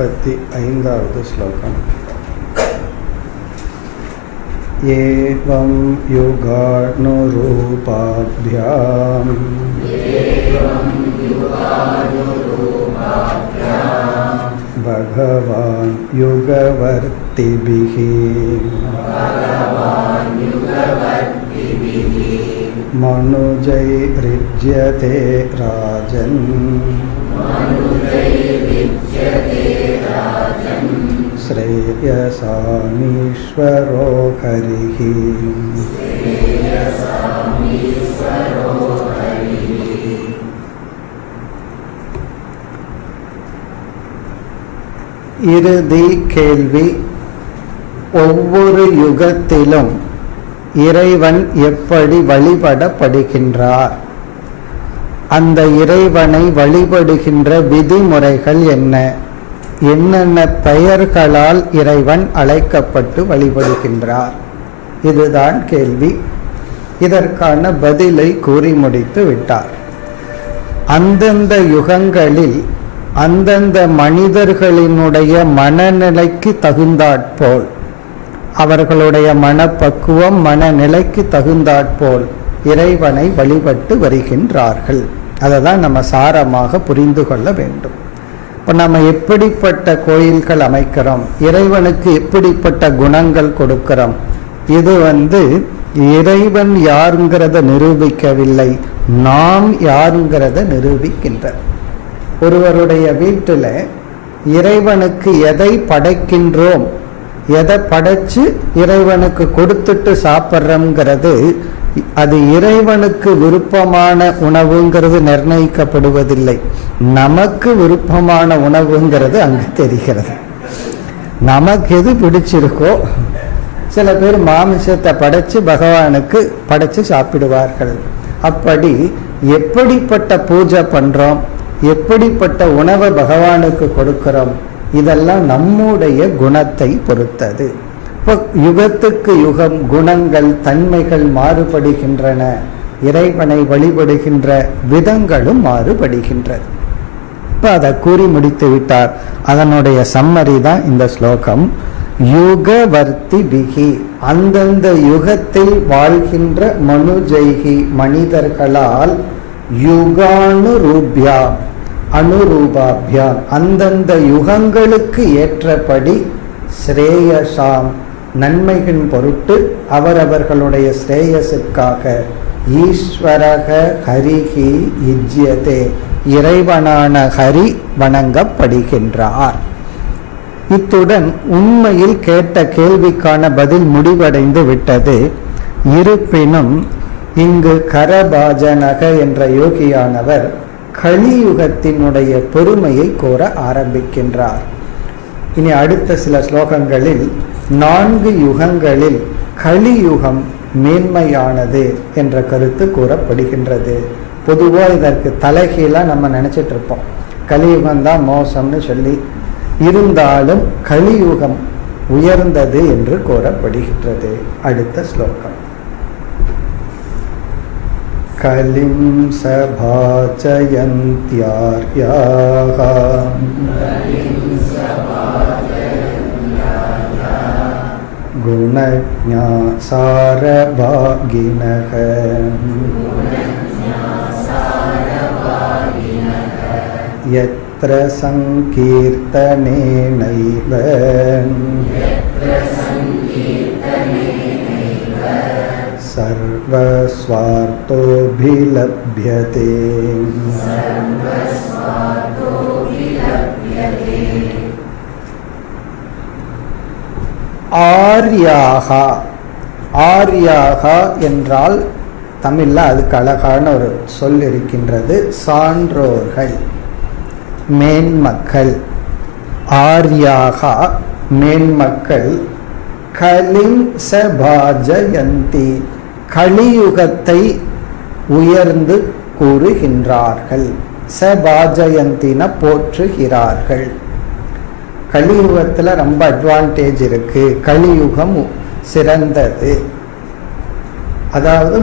35வது ஸ்லோகம். ஏவம் யுகானுரூபாப்யாம் பகவான் யுகவர்த்திபிஹி மனுஜைரிஜ்யதே ராஜன் ஸ்ரேயசாமீஸ்வரோ ஹரிஹி. இறுதி கேள்வி. ஒவ்வொரு யுகத்திலும் இறைவன் எப்படி வழிபடப்படுகின்றார்? அந்த இறைவனை வழிபடுகின்ற விதிமுறைகள் என்ன? என்னென்ன பெயர்களால் இறைவன் அழைக்கப்பட்டு வழிபடுகின்றார்? இதுதான் கேள்வி. இதற்கான பதிலை கூறி முடித்து விட்டார். அந்தந்த யுகங்களில் அந்தந்த மனிதர்களினுடைய மனநிலைக்கு தகுந்தாற்போல், அவர்களுடைய மனப்பக்குவம் மனநிலைக்கு தகுந்தாற்போல் இறைவனை வழிபட்டு வருகின்றார்கள். அதை தான் நம்ம சாரமாக புரிந்து கொள்ள வேண்டும். இப்போ நம்ம எப்படிப்பட்ட கோயில்கள் அமைக்கிறோம், இறைவனுக்கு எப்படிப்பட்ட குணங்கள் கொடுக்கிறோம், இது இறைவன் யாருங்கிறத நிரூபிக்கவில்லை, நாம் யாருங்கிறத நிரூபிக்கின்ற. ஒருவருடைய வீட்டில் இறைவனுக்கு எதை படைக்கின்றோம், எதை படைச்சு இறைவனுக்கு கொடுத்துட்டு சாப்பிட்றோங்கிறது, அது இறைவனுக்கு விருப்பமான உணவுங்கிறது நிர்ணயிக்கப்படுவதில்லை, நமக்கு விருப்பமான உணவுங்கிறது அங்கு தெரிகிறது. நமக்கு எது பிடிச்சிருக்கோ, சில பேர் மாமிசத்தை படைச்சு பகவானுக்கு படைச்சு சாப்பிடுவார்கள். அப்படி எப்படிப்பட்ட பூஜை பண்றோம், எப்படிப்பட்ட உணவை பகவானுக்கு கொடுக்கிறோம், இதெல்லாம் நம்முடைய குணத்தை பொறுத்தது. இப்போ யுகத்துக்கு யுகம் குணங்கள் தன்மைகள் மாறுபடுகின்றன, இறைவனை வழிபடுகின்ற விதங்களும் மாறுபடுகின்றது. இப்போ அதை கூறி முடித்து விட்டார். அதனுடைய சம்மரி தான் இந்த ஸ்லோகம். யுகவர்த்தி பிகி, அந்தந்த யுகத்தில் வாழ்கின்ற மனுஜைகி மனிதர்களால், யுகானுரூப்யா அனுரூபாபியா அந்தந்த யுகங்களுக்கு ஏற்றபடி, ஸ்ரேயசாம் நன்மையின் பொருட்டு அவரவர்களுடைய ஸ்ரேயசுக்காக, ஈஸ்வரக ஹரிஹி யுஜ்யதே இறைவனான ஹரி வணங்கப்படுகின்றார். இத்துடன் உண்மையில் கேட்ட கேள்விக்கான பதில் முடிவடைந்து விட்டது. இருப்பினும் இங்கு கரபாஜனக என்ற யோகியானவர் கலியுகத்தினுடைய பெருமையை கூற ஆரம்பிக்கின்றார். இனி அடுத்த சில ஸ்லோகங்களில் 4 யுகங்களில் கலியுகம் மேன்மையானது என்ற கருத்து கூறப்படுகின்றது. பொதுவாக இதற்கு தலைகீழா நம்ம நினைச்சிட்டு இருப்போம், கலியுகம்தான் மோசம்னு சொல்லி. இருந்தாலும் கலியுகம் உயர்ந்தது என்று கூறப்படுகின்றது. அடுத்த ஸ்லோகம். கலிம் சபாச்சயந்த்யார்யாஹ குணஜ்ஞா சாரபாகினஹ யத்ர சங்கீர்த்தனேனைவ சர்வஸ்வார்த்தோபிலப்யதே. ஆர்யாகா, ஆர்யாகா என்றால் தமிழ்ல அதுக்கு அழகான ஒரு சொல் இருக்கின்றது, சான்றோர்கள், மேன்மக்கள். ஆர்யாகா மேன்மக்கள். கலிம் சபாஜயந்தி கலியுகத்தை உயர்ந்து கூறுகின்றார்கள். சபாஜயந்தின போற்றுகிறார்கள். கலியுகத்துல ரொம்ப அட்வான்டேஜ் இருக்கு, கலியுகம் சிறந்தது. அதாவது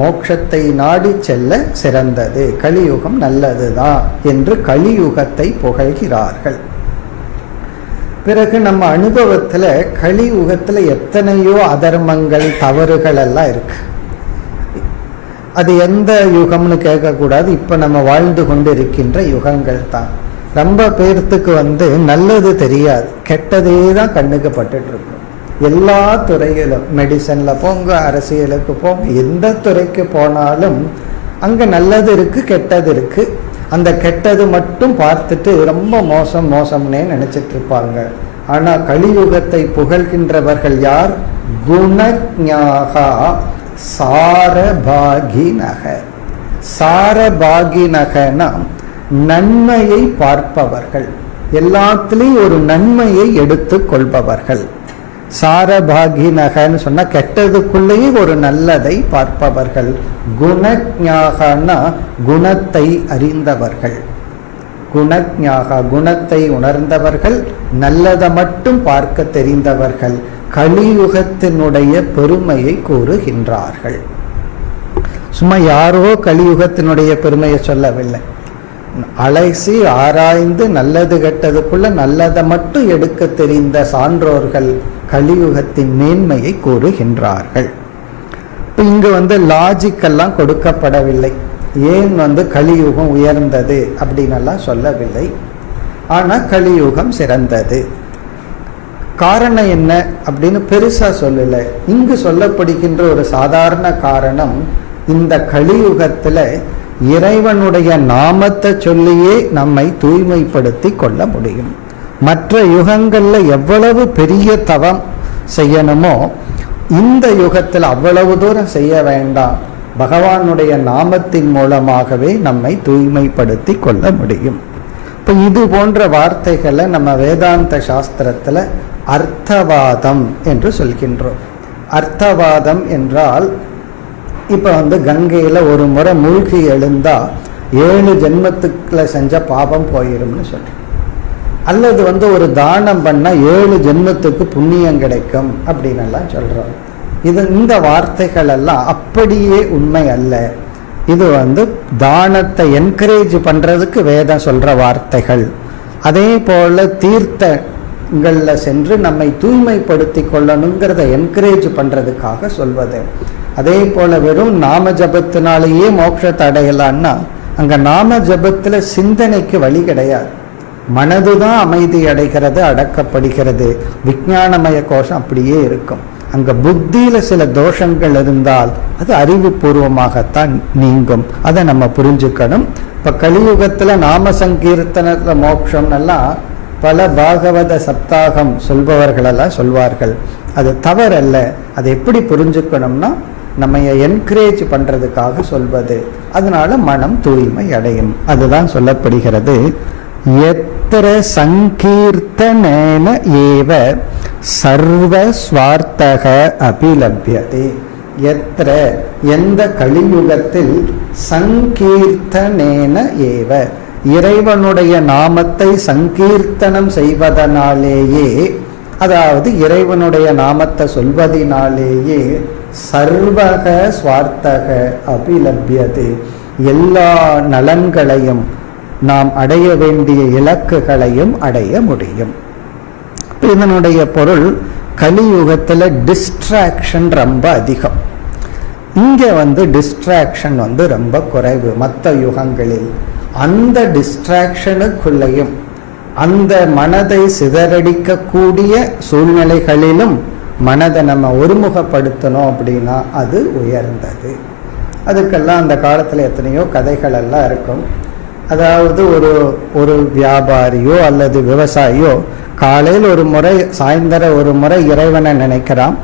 மோட்சத்தை நாடி செல்ல சிறந்தது, கலியுகம் நல்லதுதான் என்று கலியுகத்தை புகழ்கிறார்கள். பிறகு நம்ம அனுபவத்துல கலியுகத்துல எத்தனையோ அதர்மங்கள் தவறுகள் எல்லாம் இருக்கு. அது எந்த யுகம்னு கேட்கக்கூடாது, இப்ப நம்ம வாழ்ந்து கொண்டு இருக்கின்ற யுகங்கள் தான். ரொம்ப பேர்த்துக்கு நல்லது தெரியாது, கெட்டதே தான் கண்ணுக்கு பட்டுட்டு இருக்கும். எல்லா துறையிலும், மெடிசன்ல போங்க, அரசியலுக்கு போங்க, எந்த துறைக்கு போனாலும் அங்க நல்லது இருக்கு கெட்டது இருக்கு. அந்த கெட்டது மட்டும் பார்த்துட்டு ரொம்ப மோசம் மோசம்னே நினைச்சிட்டு இருப்பாங்க. ஆனா கலியுகத்தை புகழ்கின்றவர்கள் யார்? குணஞாகா சாரபாகினக. சாரபாகினகனா நன்மையை பார்ப்பவர்கள், எல்லாத்திலையும் ஒரு நன்மையை எடுத்து கொள்பவர்கள். சாரபாகினகன்னு சொன்னா கெட்டதுக்குள்ளேயே ஒரு நல்லதை பார்ப்பவர்கள். குணஞாகனா குணத்தை அறிந்தவர்கள். குணஞாக குணத்தை உணர்ந்தவர்கள், நல்லதை மட்டும் பார்க்க தெரிந்தவர்கள். கலியுகத்தினுடைய பெருமையை கூறுகின்றார்கள். சும்மா யாரோ கலியுகத்தினுடைய பெருமையை சொல்லவில்லை, அலைசி ஆராய்ந்து நல்லது கெட்டதுக்குள்ள நல்லதை மட்டும் எடுக்க தெரிந்த சான்றோர்கள் கலியுகத்தின் மேன்மையை கூறுகின்றார்கள். இப்ப இங்கு லாஜிக்கெல்லாம் கொடுக்கப்படவில்லை. ஏன் கலியுகம் உயர்ந்தது அப்படின்னு சொல்லவில்லை. ஆனா கலியுகம் சிறந்தது. காரணம் என்ன அப்படின்னு பெருசா சொல்லல. இங்கு சொல்லப்படுகின்ற ஒரு சாதாரண காரணம், இந்த கலியுகத்துல இறைவனுடைய நாமத்தை சொல்லியே நம்மை தூய்மைப்படுத்தி கொள்ள முடியும். மற்ற யுகங்கள்ல எவ்வளவு பெரிய தவம் செய்யணுமோ இந்த யுகத்தில் அவ்வளவு தூரம் செய்ய வேண்டாம். பகவானுடைய நாமத்தின் மூலமாகவே நம்மை தூய்மைப்படுத்தி கொள்ள முடியும். இப்ப இது போன்ற வார்த்தைகளை நம்ம வேதாந்த சாஸ்திரத்துல அர்த்தவாதம் என்று சொல்கின்றோம். அர்த்தவாதம் என்றால், இப்ப கங்கையில ஒரு முறை மூழ்கி எழுந்தா 7 ஜென்மத்துக்குள்ள செஞ்ச பாபம் போயிரும்னு சொல்றோம். அல்லது ஒரு தானம் பண்ணா 7 ஜென்மத்துக்கு புண்ணியம் கிடைக்கும் அப்படின்னு எல்லாம் சொல்றோம். இந்த வார்த்தைகள் எல்லாம் அப்படியே உண்மை அல்ல. இது தானத்தை என்கரேஜ் பண்றதுக்கு வேதம் சொல்ற வார்த்தைகள். அதே போல தீர்த்தங்கள்ல சென்று நம்மை தூய்மைப்படுத்தி கொள்ளணுங்கிறத என்கரேஜ் பண்றதுக்காக சொல்வது. அதே போல வெறும் நாம ஜபத்தினாலேயே மோட்சத்தை அடையலான்னா அங்க நாம ஜபத்துல சிந்தனைக்கு வழி கிடையாது. மனதுதான் அமைதி அடைகிறது, அடக்கப்படுகிறது. விஞ்ஞானமய கோஷம் அப்படியே இருக்கும். அங்க புத்தியில சில தோஷங்கள் இருந்தால் அது அறிவுபூர்வமாகத்தான் நீங்கும். அதை நம்ம புரிஞ்சுக்கணும். இப்ப கலியுகத்துல நாம சங்கீர்த்தனத்துல மோட்சம் எல்லாம் பல பாகவத சப்தாகம் சொல்பவர்கள் எல்லாம் சொல்வார்கள். அது தவறல்ல. அதை எப்படி புரிஞ்சுக்கணும்னா, நம்ம என்கரேஜ் பண்றதுக்காக சொல்வது. அதனால மனம் தூய்மை அடையும். அதுதான் சொல்லப்படுகிறது. எத்திர சங்கீர்த்தனேன ஏவ சர்வ ஸ்வார்த்தக அபிலப்யதே. எத்திர எந்த கலியுகத்தில் சங்கீர்த்தனேன ஏவ இறைவனுடைய நாமத்தை சங்கீர்த்தனம் செய்வதனாலேயே, அதாவது இறைவனுடைய நாமத்தை சொல்வதினாலேயே சர்வக ஸ்வார்த்தக அபிலப்யதே எல்லா நலன்களையும் நாம் அடைய வேண்டிய இலக்குகளையும் அடைய முடியும். இதனுடைய பொருள், கலியுகத்துல டிஸ்ட்ராக்ஷன் ரொம்ப அதிகம். இங்க டிஸ்ட்ராக்ஷன் ரொம்ப குறைவு மற்ற யுகங்களில். அந்த டிஸ்ட்ராக்ஷனுக்குள்ளேயும் அந்த மனதை சிதறடிக்க கூடிய சூழ்நிலைகளிலும் மனதை நம்ம ஒருமுகப்படுத்தணும் அப்படின்னா அது உயர்ந்தது. அதுக்கெல்லாம் அந்த காலத்துல எத்தனையோ கதைகள் எல்லாம் இருக்கும். அதாவது ஒரு வியாபாரியோ அல்லது விவசாயியோ காலையில் ஒரு முறை சாயந்தரம் ஒரு முறை இறைவனை நினைக்கிறான்.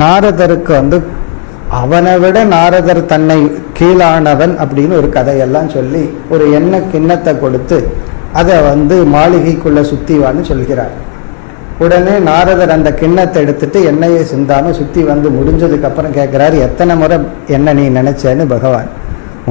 நாரதருக்கு அவனை விட நாரதர் தன்னை கீழானவன் அப்படின்னு ஒரு கதையெல்லாம் சொல்லி ஒரு எண்ணெய் கிண்ணத்தை கொடுத்து அதை மாளிகைக்குள்ள சுத்திவான்னு சொல்கிறார். உடனே நாரதர் அந்த கிண்ணத்தை எடுத்துட்டு எண்ணெயை சிந்தாம சுத்தி முடிஞ்சதுக்கு அப்புறம் கேட்கிறாரு, எத்தனை முறை என்ன நீ நினைச்சேன்னு. பகவான்,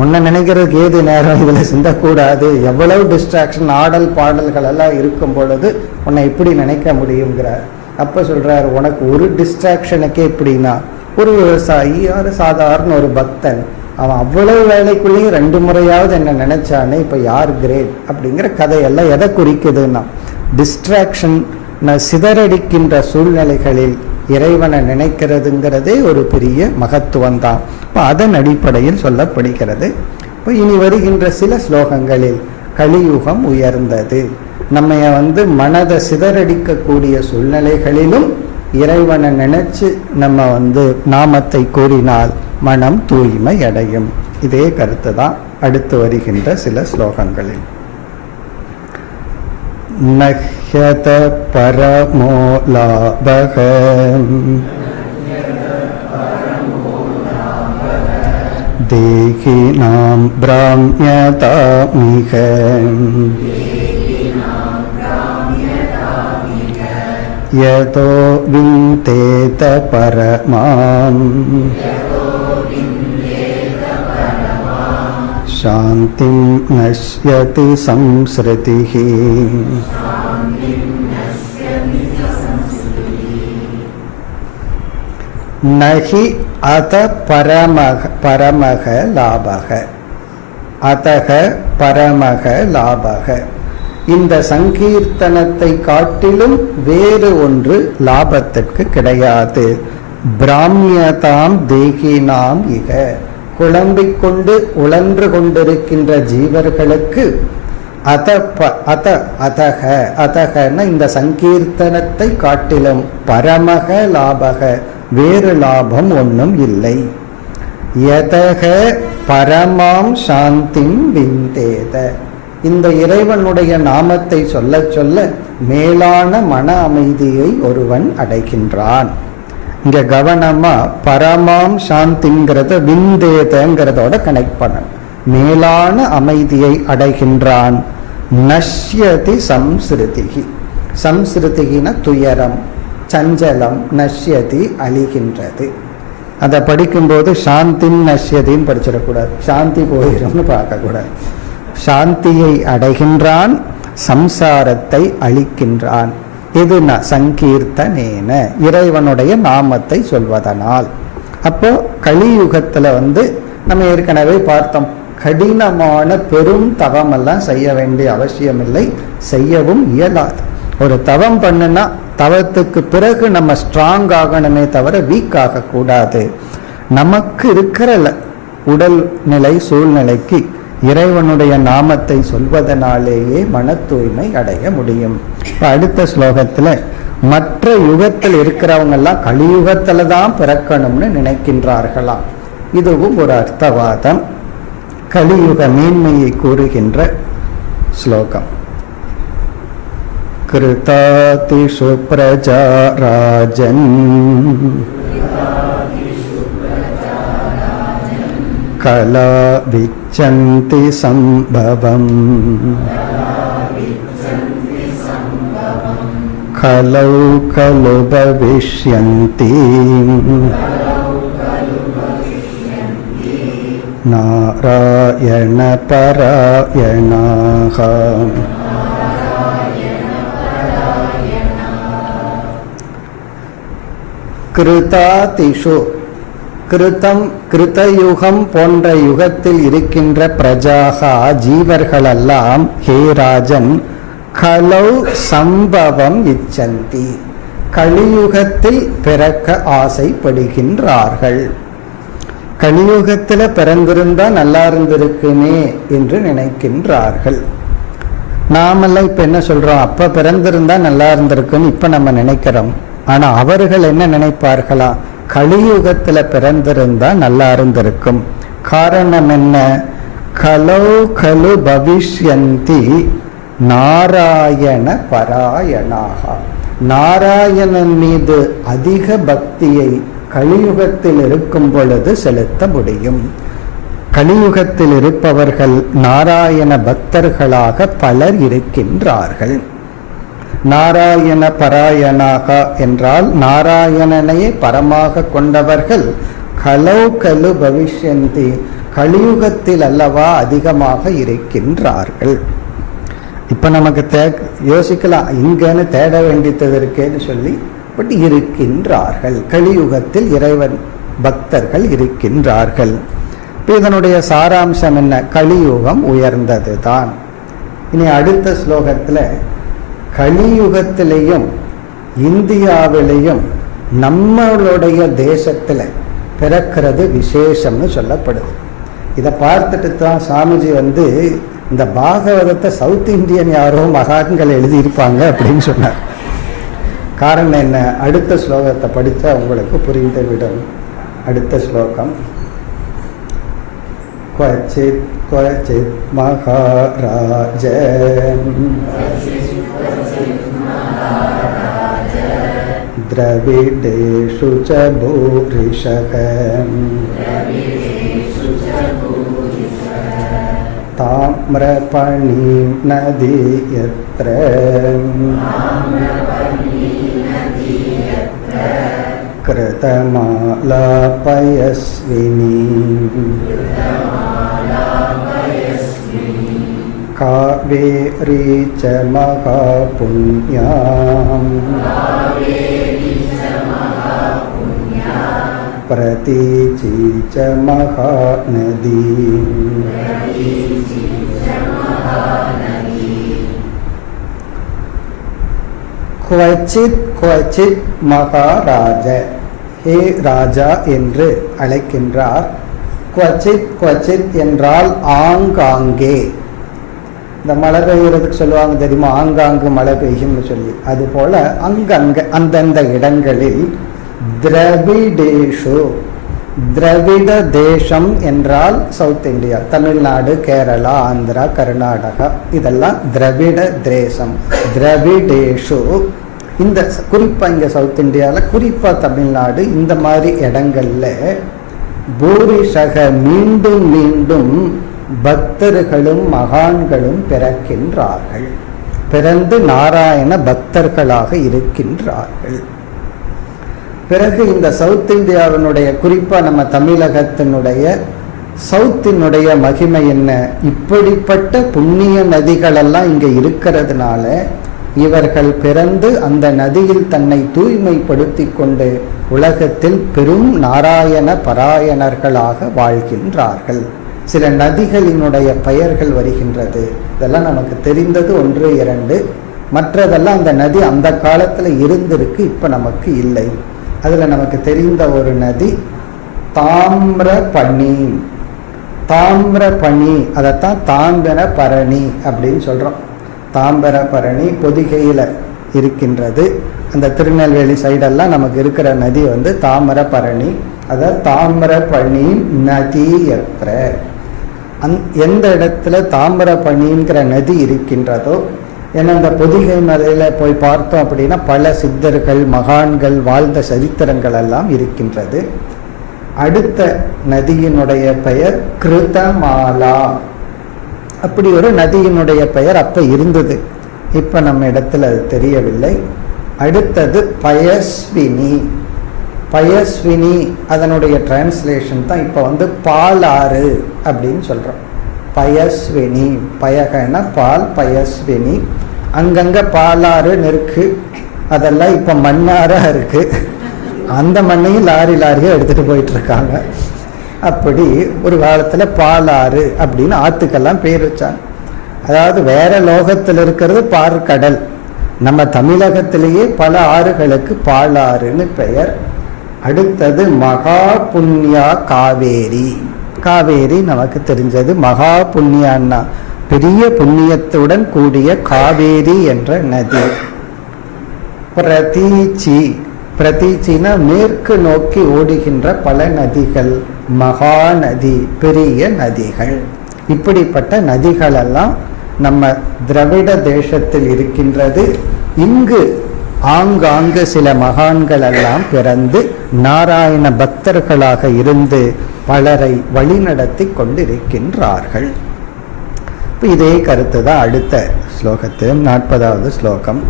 உன்னை நினைக்கிறதுக்கு ஏது நேரம், இதுல சிந்தக்கூடாது, எவ்வளவு டிஸ்ட்ராக்ஷன், ஆடல் பாடல்கள் எல்லாம் இருக்கும் பொழுது உன்னை எப்படி நினைக்க முடியுங்கிறார். அப்ப சொல்றாரு, உனக்கு ஒரு டிஸ்ட்ராக்ஷனுக்கே எப்படின்னா, ஒரு விவசாயி, ஒரு சாதாரண ஒரு பக்தன், அவன் அவ்வளவு வேலைக்குள்ளேயும் 2 முறையாவது என்ன நினைச்சானே, இப்ப யார் கிரேட் அப்படிங்கிற கதையெல்லாம் எதை குறிக்குதுன்னா, டிஸ்ட்ராக்ஷன் சிதறடிக்கின்ற சூழ்நிலைகளில் இறைவனை நினைக்கிறதுங்கிறதே ஒரு பெரிய மகத்துவம் தான். இப்போ அதன் அடிப்படையில் சொல்லப்படுகிறது. இப்போ இனி வருகின்ற சில ஸ்லோகங்களில் கலியுகம் உயர்ந்தது, நம்ம மனதை சிதறடிக்கக்கூடிய சூழ்நிலைகளிலும் இறைவனை நினைச்சு நம்ம நாமத்தை கூறினால் மனம் தூய்மை அடையும். இதே கருத்து தான் அடுத்து வருகின்ற சில ஸ்லோகங்களில். நஹ்யத பரமோ லாபக தேகிநாம் பிராம்யதாமிக யதோ விந்தேத பரமாம் சாந்திம் நஷ்யதி சம்ஸ்ருதிஹி. நஹி அத பரமக லாபக, அதக பரமக லாபக. இந்த சங்கீர்த்தனத்தை காட்டிலும் வேறு ஒன்று லாபத்திற்கு கிடையாது. பிராமியதாம் தேகினாம் இக, குழம்பிக் கொண்டு உழன்று கொண்டிருக்கின்ற ஜீவர்களுக்கு அதகன இந்த சங்கீர்த்தனத்தை காட்டிலும் பரமக லாபக, வேறு லாபம் ஒன்றும் இல்லை. யதக பரமாம் சாந்திம் விந்தேத, இந்த இறைவனுடைய நாமத்தை சொல்ல சொல்ல மேலான மன அமைதியை ஒருவன் அடைகின்றான். இங்க கவனமா பரமாம் சாந்திங்கிறத விந்தேதங்கிறதோட கனெக்ட் பண்ணணும். மேலான அமைதியை அடைகின்றான். நஷ்யதி சம்ஸ்ருதிகி, சம்ஸ்ருதிகின துயரம், சஞ்சலம், நஷ்யதி அழிகின்றது. அதை படிக்கும்போது சாந்தின் நஷ்யதின்னு படிச்சிடக்கூடாது, சாந்தி போயிடும்னு பார்க்கக்கூடாது. சாந்தியை அடைகின்றான், சம்சாரத்தை அழிக்கின்றான். இது சங்கீர்த்தனேன, இறைவனுடைய நாமத்தை சொல்வதனால். அப்போ கலியுகத்துல நம்ம ஏற்கனவே பார்த்தோம், கடினமான பெரும் தவம் எல்லாம் செய்ய வேண்டிய அவசியம் இல்லை, செய்யவும் இயலாது. ஒரு தவம் பண்ணுனா தவத்துக்கு பிறகு நம்ம ஸ்ட்ராங் ஆகணுமே தவிர வீக் ஆக கூடாது. நமக்கு இருக்கிற உடல் நிலை சூழ்நிலைக்கு இறைவனுடைய நாமத்தை சொல்வதனாலேயே மன தூய்மை அடைய முடியும். அடுத்த ஸ்லோகத்துல மற்ற யுகத்தில் இருக்கிறவங்க எல்லாம் கலியுகத்துல தான் பிறக்கணும்னு நினைக்கின்றார்களாம். இதுவும் ஒரு அர்த்தவாதம். கலியுக மேன்மையை கூறுகின்ற ஸ்லோகம். கிருதாதிஷு பிரஜா ராஜன் கலா விச்சந்தி சம்பவம் கலௌ கலு பவிஷ்யந்தி நாராயண பராயணாஹ. கிருதாதிஷு, கிருதம் கிருதயுகம் போன்ற யுகத்தில் இருக்கின்ற பிரஜாகா ஜீவர்களெல்லாம், ஹே ராஜன், கலௌ சம்பவம் இச்சந்தி, கலியுகத்தில் பிறக்க ஆசைப்படுகின்றார்கள். கலியுகத்துல பிறந்திருந்தா நல்லா இருந்திருக்குமே என்று நினைக்கின்றார்கள். நாமெல்லாம் இப்ப என்ன சொல்றோம், அப்ப பிறந்திருந்தா நல்லா இருந்திருக்குன்னு இப்ப நம்ம நினைக்கிறோம். ஆனா அவர்கள் என்ன நினைப்பார்களா, கலியுகத்துல பிறந்திருந்தா நல்லா இருந்திருக்கும். காரணம் என்ன, கலோ கலு பவிஷ்யந்தி நாராயண பராயணாக, நாராயணன் மீது அதிக பக்தியை கலியுகத்தில் இருக்கும் பொழுது செலுத்த முடியும். கலியுகத்தில் இருப்பவர்கள் நாராயண பக்தர்களாக பலர் இருக்கின்றார்கள். நாராயண பராயணாக என்றால் நாராயணனையே பரமாக கொண்டவர்கள். கலௌ கலு பவிஷ்யந்தி, கலியுகத்தில் அல்லவா அதிகமாக இருக்கின்றார்கள். இப்ப நமக்கு யோசிக்கலாம், இங்கன்னு தேட வேண்டியது இருக்கேன்னு சொல்லி, பட் இருக்கின்றார்கள். கலியுகத்தில் இறைவன் பக்தர்கள் இருக்கின்றார்கள். இதனுடைய சாராம்சம் என்ன, கலியுகம் உயர்ந்தது தான். இனி அடுத்த ஸ்லோகத்துல கலியுகத்திலேயும் இந்தியாவிலையும் நம்மளுடைய தேசத்துல பிறக்கிறது விசேஷம்னு சொல்லப்படுது. இதை பார்த்துட்டு தான் சாமிஜி இந்த பாகவதத்தை சவுத் இந்தியன் யாரோ மகான்கள் எழுதியிருப்பாங்க அப்படின்னு சொன்னார். காரணம் என்ன? அடுத்த ஸ்லோகத்தை படித்தா உங்களுக்கு புரிந்துவிடும். அடுத்த ஸ்லோகம், க்வசித் க்வசித் மகாராஜ திரவிடேஷு ச பூரிஷக தாம்ரபணி நதி யத்ர கிருதமாலா பயஸ்வினி காவேரி ச மகாபுண்யாம் பிரதீச்சி ச மகாநதி. க்வசித் க்வசித் மகாராஜ, ஹே ராஜா என்று அழைக்கின்றார். க்வசித் க்வசித் என்றால் ஆங்காங்கே. இந்த மழை பெய்யறதுக்கு சொல்லுவாங்க தெரியுமா, ஆங்காங்கு மழை பெய்யும்னு சொல்லி. அதுபோல அங்கங்க அந்தந்த இடங்களில் திரவிடேஷு, திரவிட தேசம் என்றால் சவுத் இந்தியா, தமிழ்நாடு, கேரளா, ஆந்திரா, கர்நாடகா, இதெல்லாம் திரவிட தேசம். திரவிடேஷு, இந்த குறிப்பா இங்க சவுத் இந்தியாவில், குறிப்பா தமிழ்நாடு, இந்த மாதிரி இடங்கள்ல பூரிஷக மீண்டும் மீண்டும் பக்தர்களும் மகான்களும் பிறக்கின்றார்கள். பிறந்து நாராயண பக்தர்களாக இருக்கின்றார்கள். பிறகு இந்த சவுத் இந்தியாவினுடைய, குறிப்பா நம்ம தமிழகத்தினுடைய சவுத்தினுடைய மகிமை என்ன? இப்படிப்பட்ட புண்ணிய நதிகள் எல்லாம் இங்க இருக்கிறதுனால இவர்கள் பிறந்து அந்த நதியில் தன்னை தூய்மைப்படுத்தி கொண்டு உலகத்தில் பெரும் நாராயண பராயணர்களாக வாழ்கின்றார்கள். சில நதிகளினுடைய பெயர்கள் வருகின்றது. இதெல்லாம் நமக்கு தெரிந்தது 1, 2. மற்றதெல்லாம் அந்த நதி அந்த காலத்துல இருந்திருக்கு, இப்ப நமக்கு இல்லை. அதுல நமக்கு தெரிந்த ஒரு நதி தாமிரபணி. தாமிரபணி, அதைத்தான் தாமிரபரணி அப்படின்னு சொல்றோம். தாமிரபரணி பொதிகையில இருக்கின்றது. அந்த திருநெல்வேலி சைடெல்லாம் நமக்கு இருக்கிற நதி தாமிரபரணி. அதாவது தாமிரபணி நதி எத்திர, எந்த இடத்துல தாமிரபணிங்கிற நதி இருக்கின்றதோ, ஏன்னா அந்த பொதிகை மலையில போய் பார்த்தோம் அப்படின்னா பல சித்தர்கள் மகான்கள் வாழ்ந்த சரித்திரங்கள் எல்லாம் இருக்கின்றது. அடுத்த நதியினுடைய பெயர் கிருதமாலா. அப்படி ஒரு நதியினுடைய பெயர் அப்ப இருந்தது, இப்ப நம்ம இடத்துல அது தெரியவில்லை. அடுத்தது பயஸ்வினி. பயஸ்வினி அதனுடைய டிரான்ஸ்லேஷன் தான் இப்ப பாலாறு அப்படின்னு சொல்றோம். பயஸ்வினி, பயகன பால், பயஸ்வினி. அங்கங்க பாலாறுன்னு இருக்கு, அதெல்லாம் இப்ப மண்ணாறா இருக்கு. அந்த மண்ணையும் லாரி லாரியா எடுத்துட்டு போயிட்டு இருக்காங்க. அப்படி ஒரு காலத்துல பாலாறு அப்படின்னு ஆத்துக்கெல்லாம் பேர் வச்சாங்க. அதாவது வேற லோகத்தில் இருக்கிறது பார்க்கடல், நம்ம தமிழகத்திலேயே பல ஆறுகளுக்கு பாலாறுன்னு பெயர். அடுத்தது மகா புண்ணியா காவேரி. காவேரி நமக்கு தெரிஞ்சது. மகா புண்ணியான்னா பெரிய புண்ணியத்துடன் கூடிய காவேரி என்ற நதி. பிரதீச்சி, பிரதீச்சினா மேற்கு நோக்கி ஓடுகின்ற பல நதிகள். மகாநதி, பெரிய நதிகள். இப்படிப்பட்ட நதிகள் எல்லாம் நம்ம திராவிட தேசத்தில் இருக்கின்றது. இங்கு ஆங்காங்கு சில மகான்கள் எல்லாம் பிறந்து நாராயண பக்தர்களாக இருந்து பலரை வழிநடத்தி கொண்டிருக்கின்றார்கள். இதே கருத்து தான் அடுத்த ஸ்லோகத்தில் 40வது ஸ்லோகம்.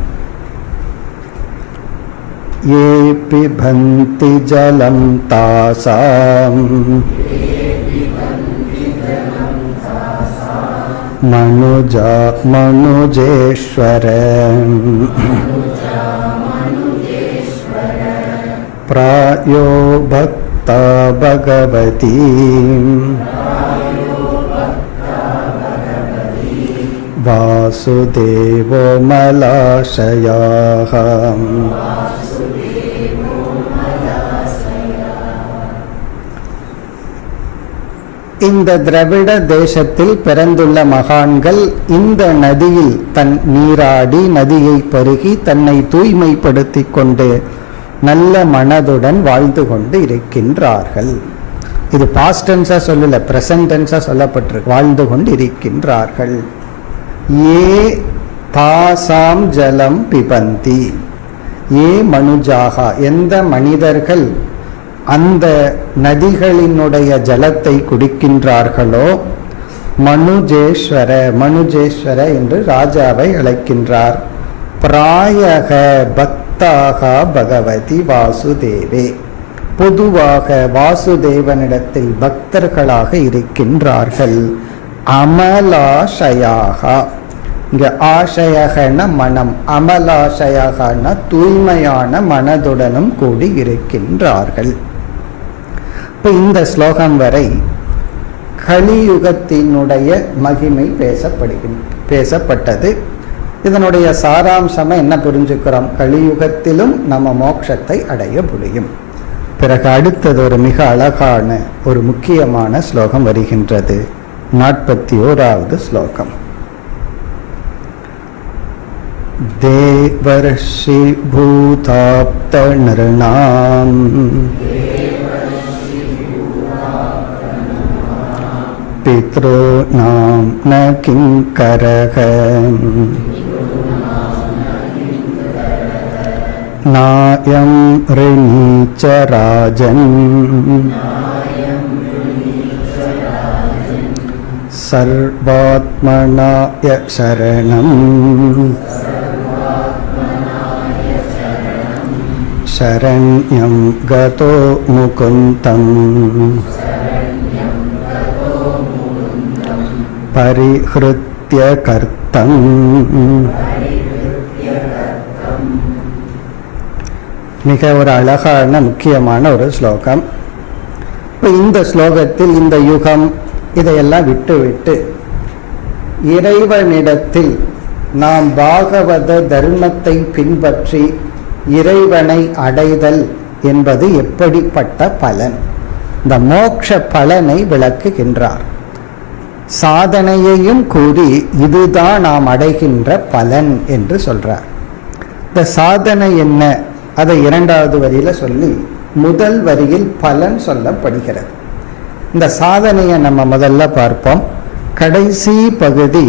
ஏ பிபந்தி ஜலம் தாசாம் மனுஜா மனுஜேஸ்வரம் பிராயோ பக்தா பகவதி வாசுதேவ வாசுதேவோ மலாஷயாஹ. இந்த திராவிட தேசத்தில் பிறந்துள்ள மகான்கள் இந்த நதியில் தன் நீராடி நதியை பருகி தன்னை தூய்மைப்படுத்தி கொண்டு நல்ல மனதுடன் வாழ்ந்து கொண்டு இருக்கின்றார்கள். இது பாஸ்ட் டென்ஸா சொல்லல, பிரசன்ட் டென்ஸா சொல்லப்பட்டிருக்கு. வாழ்ந்து கொண்டு இருக்கின்றார்கள். ஏ தாசாம் ஜலம் பிபந்தி, ஏ மனுஜாகா, எந்த மனிதர்கள் அந்த நதிகளினுடைய ஜலத்தை குடிக்கின்றார்களோ, மனுஜேஸ்வர, மனுஜேஸ்வர என்று ராஜாவை அழைக்கின்றார். பிராயக பக்தாக பகவதி வாசுதேவே, பொதுவாக வாசுதேவனிடத்தில் பக்தர்களாக இருக்கின்றார்கள். அமலாஷயாக, இங்க ஆசையகன மனம், அமலாசயகன தூய்மையான மனதுடனும் கூடி இருக்கின்றார்கள். இப்ப இந்த ஸ்லோகம் வரை கலியுகத்தினுடைய மகிமை பேசப்பட்டது. இதனுடைய சாராம்சமா என்ன புரிஞ்சுக்கிறோம்? கலியுகத்திலும் நம்ம மோட்சத்தை அடைய முடியும். பிறகு அடுத்தது ஒரு மிக அழகான ஒரு முக்கியமான ஸ்லோகம் வருகின்றது. 41வது ஸ்லோகம். தேவர்ஷி பூதாப்த நிர்ணாம் பித்ருநாம் ந கிங்கரக நாயம் ரிணீச்ச ராஜன் சர்வாத்மனாய சரணம் சரண்யம் கதோ முகுந்தம் பரிஹ்ருத்ய கர்த்தம். மிக ஒரு அழகான முக்கியமான ஒரு ஸ்லோகம். இப்போ இந்த ஸ்லோகத்தில் இந்த யுகம் இதையெல்லாம் விட்டுவிட்டு இறைவனிடத்தில் நாம் பாகவத தர்மத்தை பின்பற்றி இறைவனை அடைதல் என்பது எப்படிப்பட்ட பலன், இந்த மோட்ச பலனை விளக்குகின்றார். சாதனையையும் கூறி இதுதான் நாம் அடைகின்ற பலன் என்று சொல்றார். இந்த சாதனை என்ன, அதை 2வது வரியில சொல்லி முதல் வரியில் பலன் சொல்லப்படுகிறது. இந்த சாதனையை நம்ம முதல்ல பார்ப்போம். கடைசி பகுதி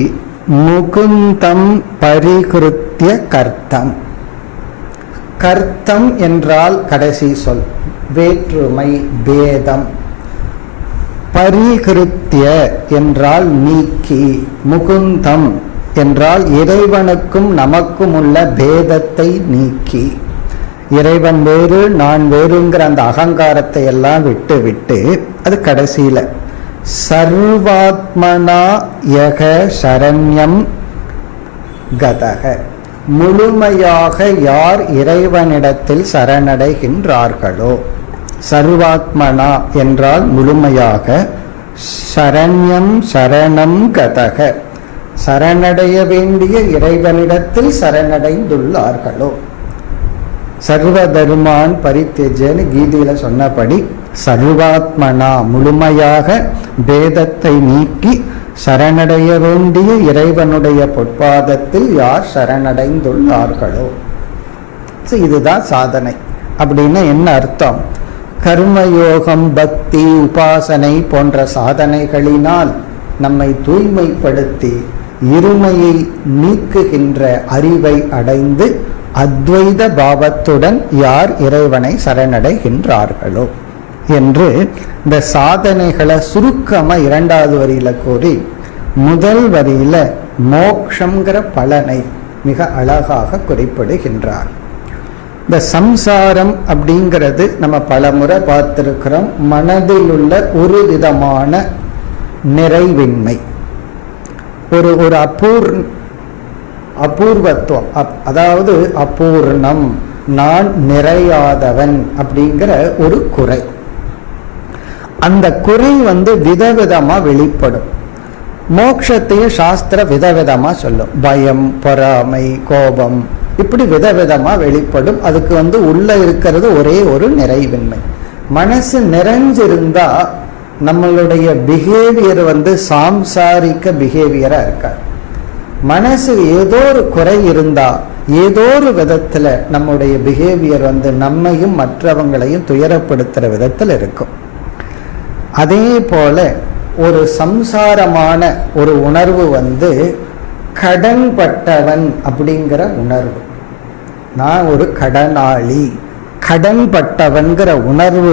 முகுந்தம் பரிகிருத்திய கர்த்தம். கர்த்தம் என்றால் கடைசி சொல், வேற்றுமை, பேதம். பரிகிருத்திய என்றால் நீக்கி, முகுந்தம் என்றால் இறைவனுக்கும் நமக்கும் உள்ள பேதத்தை நீக்கி, இறைவன் வேறு நான் வேறுங்கிற அந்த அகங்காரத்தை எல்லாம் விட்டு விட்டு அது கடைசியில சர்வாத்மனா யக சரண்யம் கதக, முழுமையாக யார் இறைவனிடத்தில் சரணடைகின்றார்களோ, சர்வாத்மனா என்றால் முழுமையாக, சரண்யம் சரணம் கதக சரணடைய வேண்டிய இறைவனிடத்தில் சரணடைந்துள்ளார்களோ. சர்வதர்மான் பரித்யஜன்னு கீதையில சொன்னபடி சர்வாத்மனா முழுமையாக பேதத்தை நீக்கி சரணடைய வேண்டிய இறைவனுடைய பொற்பாதத்தில் யார் சரணடைந்துள்ளார்களோ. இதுதான் சாதனை. அப்படின்னா என்ன அர்த்தம்? கர்மயோகம், பக்தி, உபாசனை போன்ற சாதனைகளினால் நம்மை தூய்மைப்படுத்தி இருமையை நீக்குகின்ற அறிவை அடைந்து அத்வைத பாவத்துடன் யார் இறைவனை சரணடைகின்றார்களோ என்று இந்த சாதனைகளை சுருக்கமா 2வது வரியில கூறி முதல் வரியில மோக்ஷங்கிற பலனை மிக அழகாக குறிப்பிடுகின்றார். இந்த சம்சாரம் அப்படிங்கிறது நம்ம பல முறை பார்த்திருக்கிறோம். மனதில் உள்ள ஒரு விதமான நிறைவின்மை, ஒரு அபூர்வத்துவம், அதாவது அபூர்ணம், நான் நிறையாதவன் அப்படிங்கிற ஒரு குறை. அந்த குறை விதவிதமா வெளிப்படும். மோட்சத்தையும் சாஸ்திர விதவிதமா சொல்லும். பயம், பொறாமை, கோபம், இப்படி விதவிதமா வெளிப்படும். அதுக்கு உள்ள இருக்கிறது ஒரே ஒரு நிறைவின்மை. மனசு நிறைஞ்சிருந்தா நம்மளுடைய பிஹேவியர் சாம்சாரிக்க பிஹேவியரா இருக்காது. மனசு ஏதோ ஒரு குறை இருந்தா ஏதோ ஒரு விதத்துல நம்முடைய பிஹேவியர் நம்மையும் மற்றவங்களையும் துயரப்படுத்துற விதத்துல இருக்கும். அதே போல ஒரு சம்சாரமான ஒரு உணர்வு கடன்பட்டவன் அப்படிங்கிற உணர்வு. நான் ஒரு கடனாளி, கடன்பட்டவன்கிற உணர்வு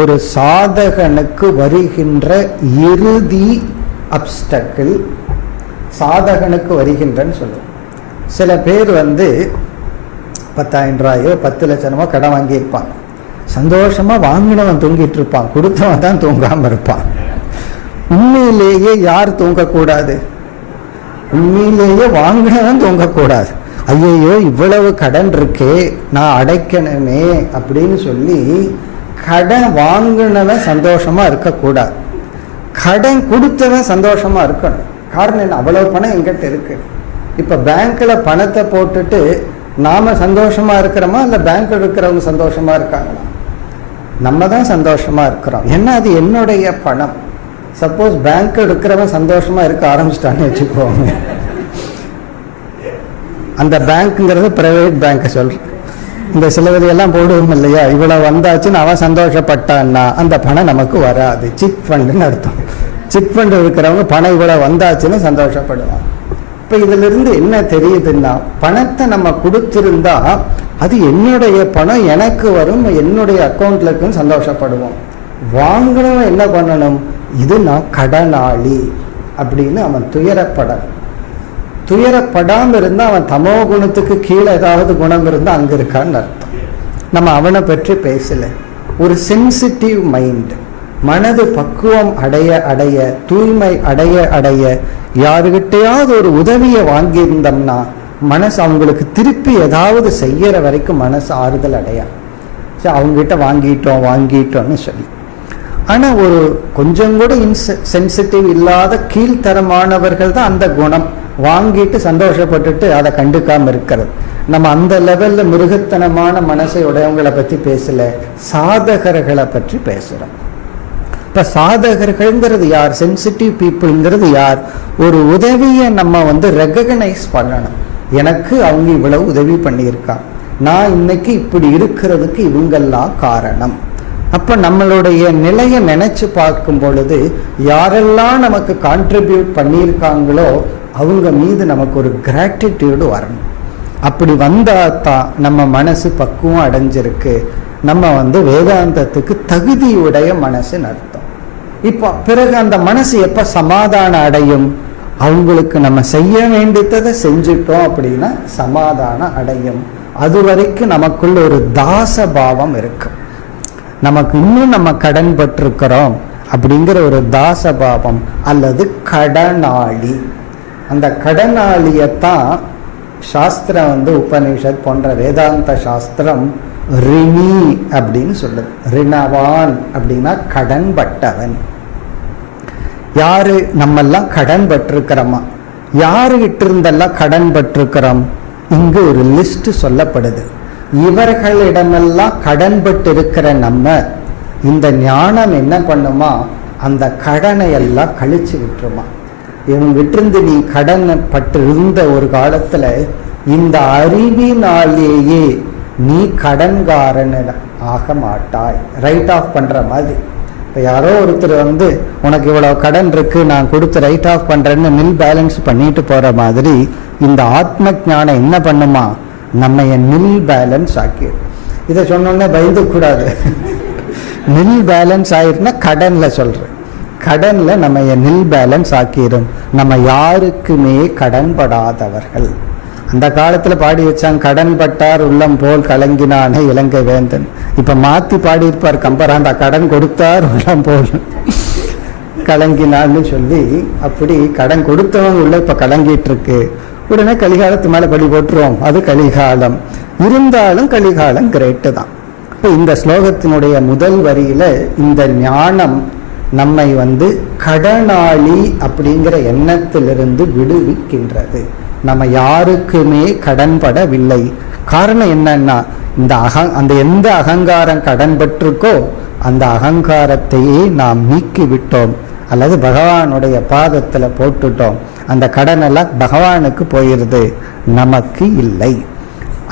ஒரு சாதகனுக்கு வருகின்ற இறுதி அப்டக்கிள். சாதகனுக்கு வருகின்றன்னு சொல்லுவோம். சில பேர் 10,000 ரூபாயோ 10 லட்சமோ கடன் வாங்கியிருப்பான். சந்தோஷமா வாங்கினவன் தூங்கிட்டு இருப்பான், கொடுத்தவன் தான் தூங்காம இருப்பான். உண்மையிலேயே யார் தூங்கக்கூடாது? உண்மையிலேயே வாங்கினவன் தூங்கக்கூடாது. ஐயோ இவ்வளவு கடன் இருக்கே, நான் அடைக்கணுமே அப்படின்னு சொல்லி கடன் வாங்கினவன் சந்தோஷமா இருக்கக்கூடாது. கடன் கொடுத்தவன் சந்தோஷமா இருக்கணும். காரணம் என்ன? அவ்வளவு பணம் எங்கிட்ட இருக்கு. இப்ப பேங்க்ல பணத்தை போட்டுட்டு நாம சந்தோஷமா இருக்கிறோமா இல்ல பேங்க்ல இருக்கிறவங்க சந்தோஷமா இருக்காங்களா? நம்ம தான் சந்தோஷமா இருக்கிறோம். ஏன்னா அது என்னுடைய பணம். சப்போஸ் பேங்க்ல இருக்கிறவன் சந்தோஷமா இருக்க ஆரம்பிச்சிட்டான்னு வச்சுக்கோங்க, அந்த பேங்க்ங்கிறது பிரைவேட் பேங்க் சொல்றேன். இந்த சிலவதையெல்லாம் போடுவோம் இல்லையா, இவ்வளவு வந்தாச்சுன்னு அவன் சந்தோஷப்பட்டான்னா அந்த பணம் நமக்கு வராது. சிட் ஃபண்டுன்னு அர்த்தம். சிட் ஃபண்ட் இருக்கிறவங்க பணம் இவ்வளவு வந்தாச்சுன்னு சந்தோஷப்படுவான். இப்ப இதுல இருந்து என்ன தெரியுதுன்னா, பணத்தை நம்ம கொடுத்திருந்தா அது என்னுடைய பணம், எனக்கு வரும், என்னுடைய அக்கௌண்ட்ல இருக்குன்னு சந்தோஷப்படுவோம். வாங்கணும் என்ன பண்ணணும்? இது நான் கடனாளி அப்படின்னு அவன் துயரப்படாம இருந்தா அவன் தமோ குணத்துக்கு கீழே ஏதாவது குணம் இருந்தா அங்க இருக்கான்னு அர்த்தம். நம்ம அவனை பற்றி பேசல. ஒரு சென்சிட்டிவ் மைண்ட், மனது பக்குவம் அடைய அடைய, தூய்மை அடைய அடைய, யாருகிட்டையாவது ஒரு உதவியை வாங்கியிருந்தோம்னா மனசு அவங்களுக்கு திருப்பி ஏதாவது செய்யற வரைக்கும் மனசு ஆறுதல் அடையா. சரி, அவங்ககிட்ட வாங்கிட்டோம்னு சொல்லி. ஆனா ஒரு கொஞ்சம் கூட சென்சிட்டிவ் இல்லாத கீழ்த்தரமானவர்கள் தான் அந்த குணம். வாங்கிட்டு சந்தோஷப்பட்டுட்டு அதை கண்டுக்காம இருக்கிறது. நம்ம அந்த லெவல்ல மிருகத்தனமான மனசை உடையவங்களை பத்தி பேசல, சாதகர்களை பற்றி பேசுறோம். இப்ப சாதகர்கள்ங்கிறது யார்? சென்சிட்டிவ் பீப்புள்ங்கிறது யார்? ஒரு உதவியை நம்ம ரெகக்னைஸ் பண்ணணும். எனக்கு அவங்க இவ்வளவு உதவி பண்ணியிருக்கான், நான் இன்னைக்கு இப்படி இருக்கிறதுக்கு இவங்கெல்லாம் காரணம். அப்ப நம்மளுடைய நிலையை நினைச்சு பார்க்கும் பொழுது யாரெல்லாம் நமக்கு கான்ட்ரிபியூட் பண்ணியிருக்காங்களோ அவங்க மீது நமக்கு ஒரு கிராட்டிடியூடு வரணும். அப்படி வந்தாதான் நம்ம மனசு பக்குவம் அடைஞ்சிருக்கு, நம்ம வேதாந்தத்துக்கு தகுதியுடைய மனசுன்னு அர்த்தம். இப்போ பிறகு அந்த மனசு எப்ப சமாதானம் அடையும்? அவங்களுக்கு நம்ம செய்ய வேண்டியதை செஞ்சுட்டோம் அப்படின்னா சமாதானம் அடையும். அது வரைக்கும் நமக்குள்ள ஒரு தாச பாவம் இருக்கு. நமக்கு இன்னும் நம்ம கடன் பட்டிருக்கிறோம் அப்படிங்கிற ஒரு தாச பாவம் அல்லது கடனாளி. அந்த கடனாளியத்தான் சாஸ்திரம் உபனிஷத் போன்ற வேதாந்த சாஸ்திரம் ரிணி அப்படின்னு சொல்லுது. ரிணவான் அப்படின்னா கடன் பட்டவன். யாரு? நம்ம எல்லாம் கடன் பட்டிருக்கிறோமா? யாருகிட்ட இருந்தெல்லாம் கடன் பட்டிருக்கிறோம்? இங்கு ஒரு லிஸ்ட் சொல்லப்படுது. இவர்களிடமெல்லாம் கடன் பட்டு இருக்கிற நம்ம இந்த ஞானம் என்ன பண்ணுமா? அந்த கடனை எல்லாம் கழிச்சு விட்டுருமா. இவங்கிட்ட இருந்து நீ கடன் பட்டு இருந்த ஒரு காலத்துல இந்த அறிவினாலேயே நீ கடன்காரன் ஆக மாட்டாய். ரைட் ஆஃப் பண்ற மாதிரி. இப்ப யாரோ ஒருத்தர் உனக்கு இவ்வளவு கடன் இருக்கு, நான் கொடுத்து ரைட் ஆஃப் பண்றேன்னு நில் பேலன்ஸ் பண்ணிட்டு போற மாதிரி இந்த ஆத்ம ஞானம் என்ன பண்ணுமா? நம்ம நில் பேலன்ஸ் ஆக்கி. இதை சொன்னோன்னே பயந்து கூடாது. நில் பேலன்ஸ் ஆயிருன்னா கடன்ல சொல்றேன். கடன்ல நம்ம நில் பேலன்ஸ் ஆக்கிரும். நம்ம யாருக்குமே கடன் படாதவர்கள். அந்த காலத்துல பாடி வச்சாங்க, கடன் பட்டார் உள்ளம் போல் கலங்கினானே இலங்கை வேந்தன். இப்ப மாத்தி பாடி இருப்பார் கம்பராண்டா, கடன் கொடுத்தார் உள்ளம் போல் கலங்கினான்னு சொல்லி. அப்படி கடன் கொடுத்தவங்க உள்ள இப்ப கலங்கிட்டு இருக்கு. உடனே கலிகாலத்து மேல படி போட்டுருவோம், அது கலிகாலம். இருந்தாலும் கலிகாலம் கிரேட்டு தான். இப்ப இந்த ஸ்லோகத்தினுடைய முதல் வரியில இந்த ஞானம் நம்மை கடனாளி அப்படிங்கிற எண்ணத்திலிருந்து விடுவிக்கின்றது. நம்ம யாருக்குமே கடன்படவில்லை. காரணம் என்னன்னா, அந்த எந்த அகங்காரம் கடன்பட்டிருக்கோ அந்த அகங்காரத்தையே நாம் நீக்கி விட்டோம், அல்லது பகவானுடைய பாதத்துல போட்டுட்டோம். அந்த கடனெல்லாம் பகவானுக்கு போயிருது, நமக்கு இல்லை.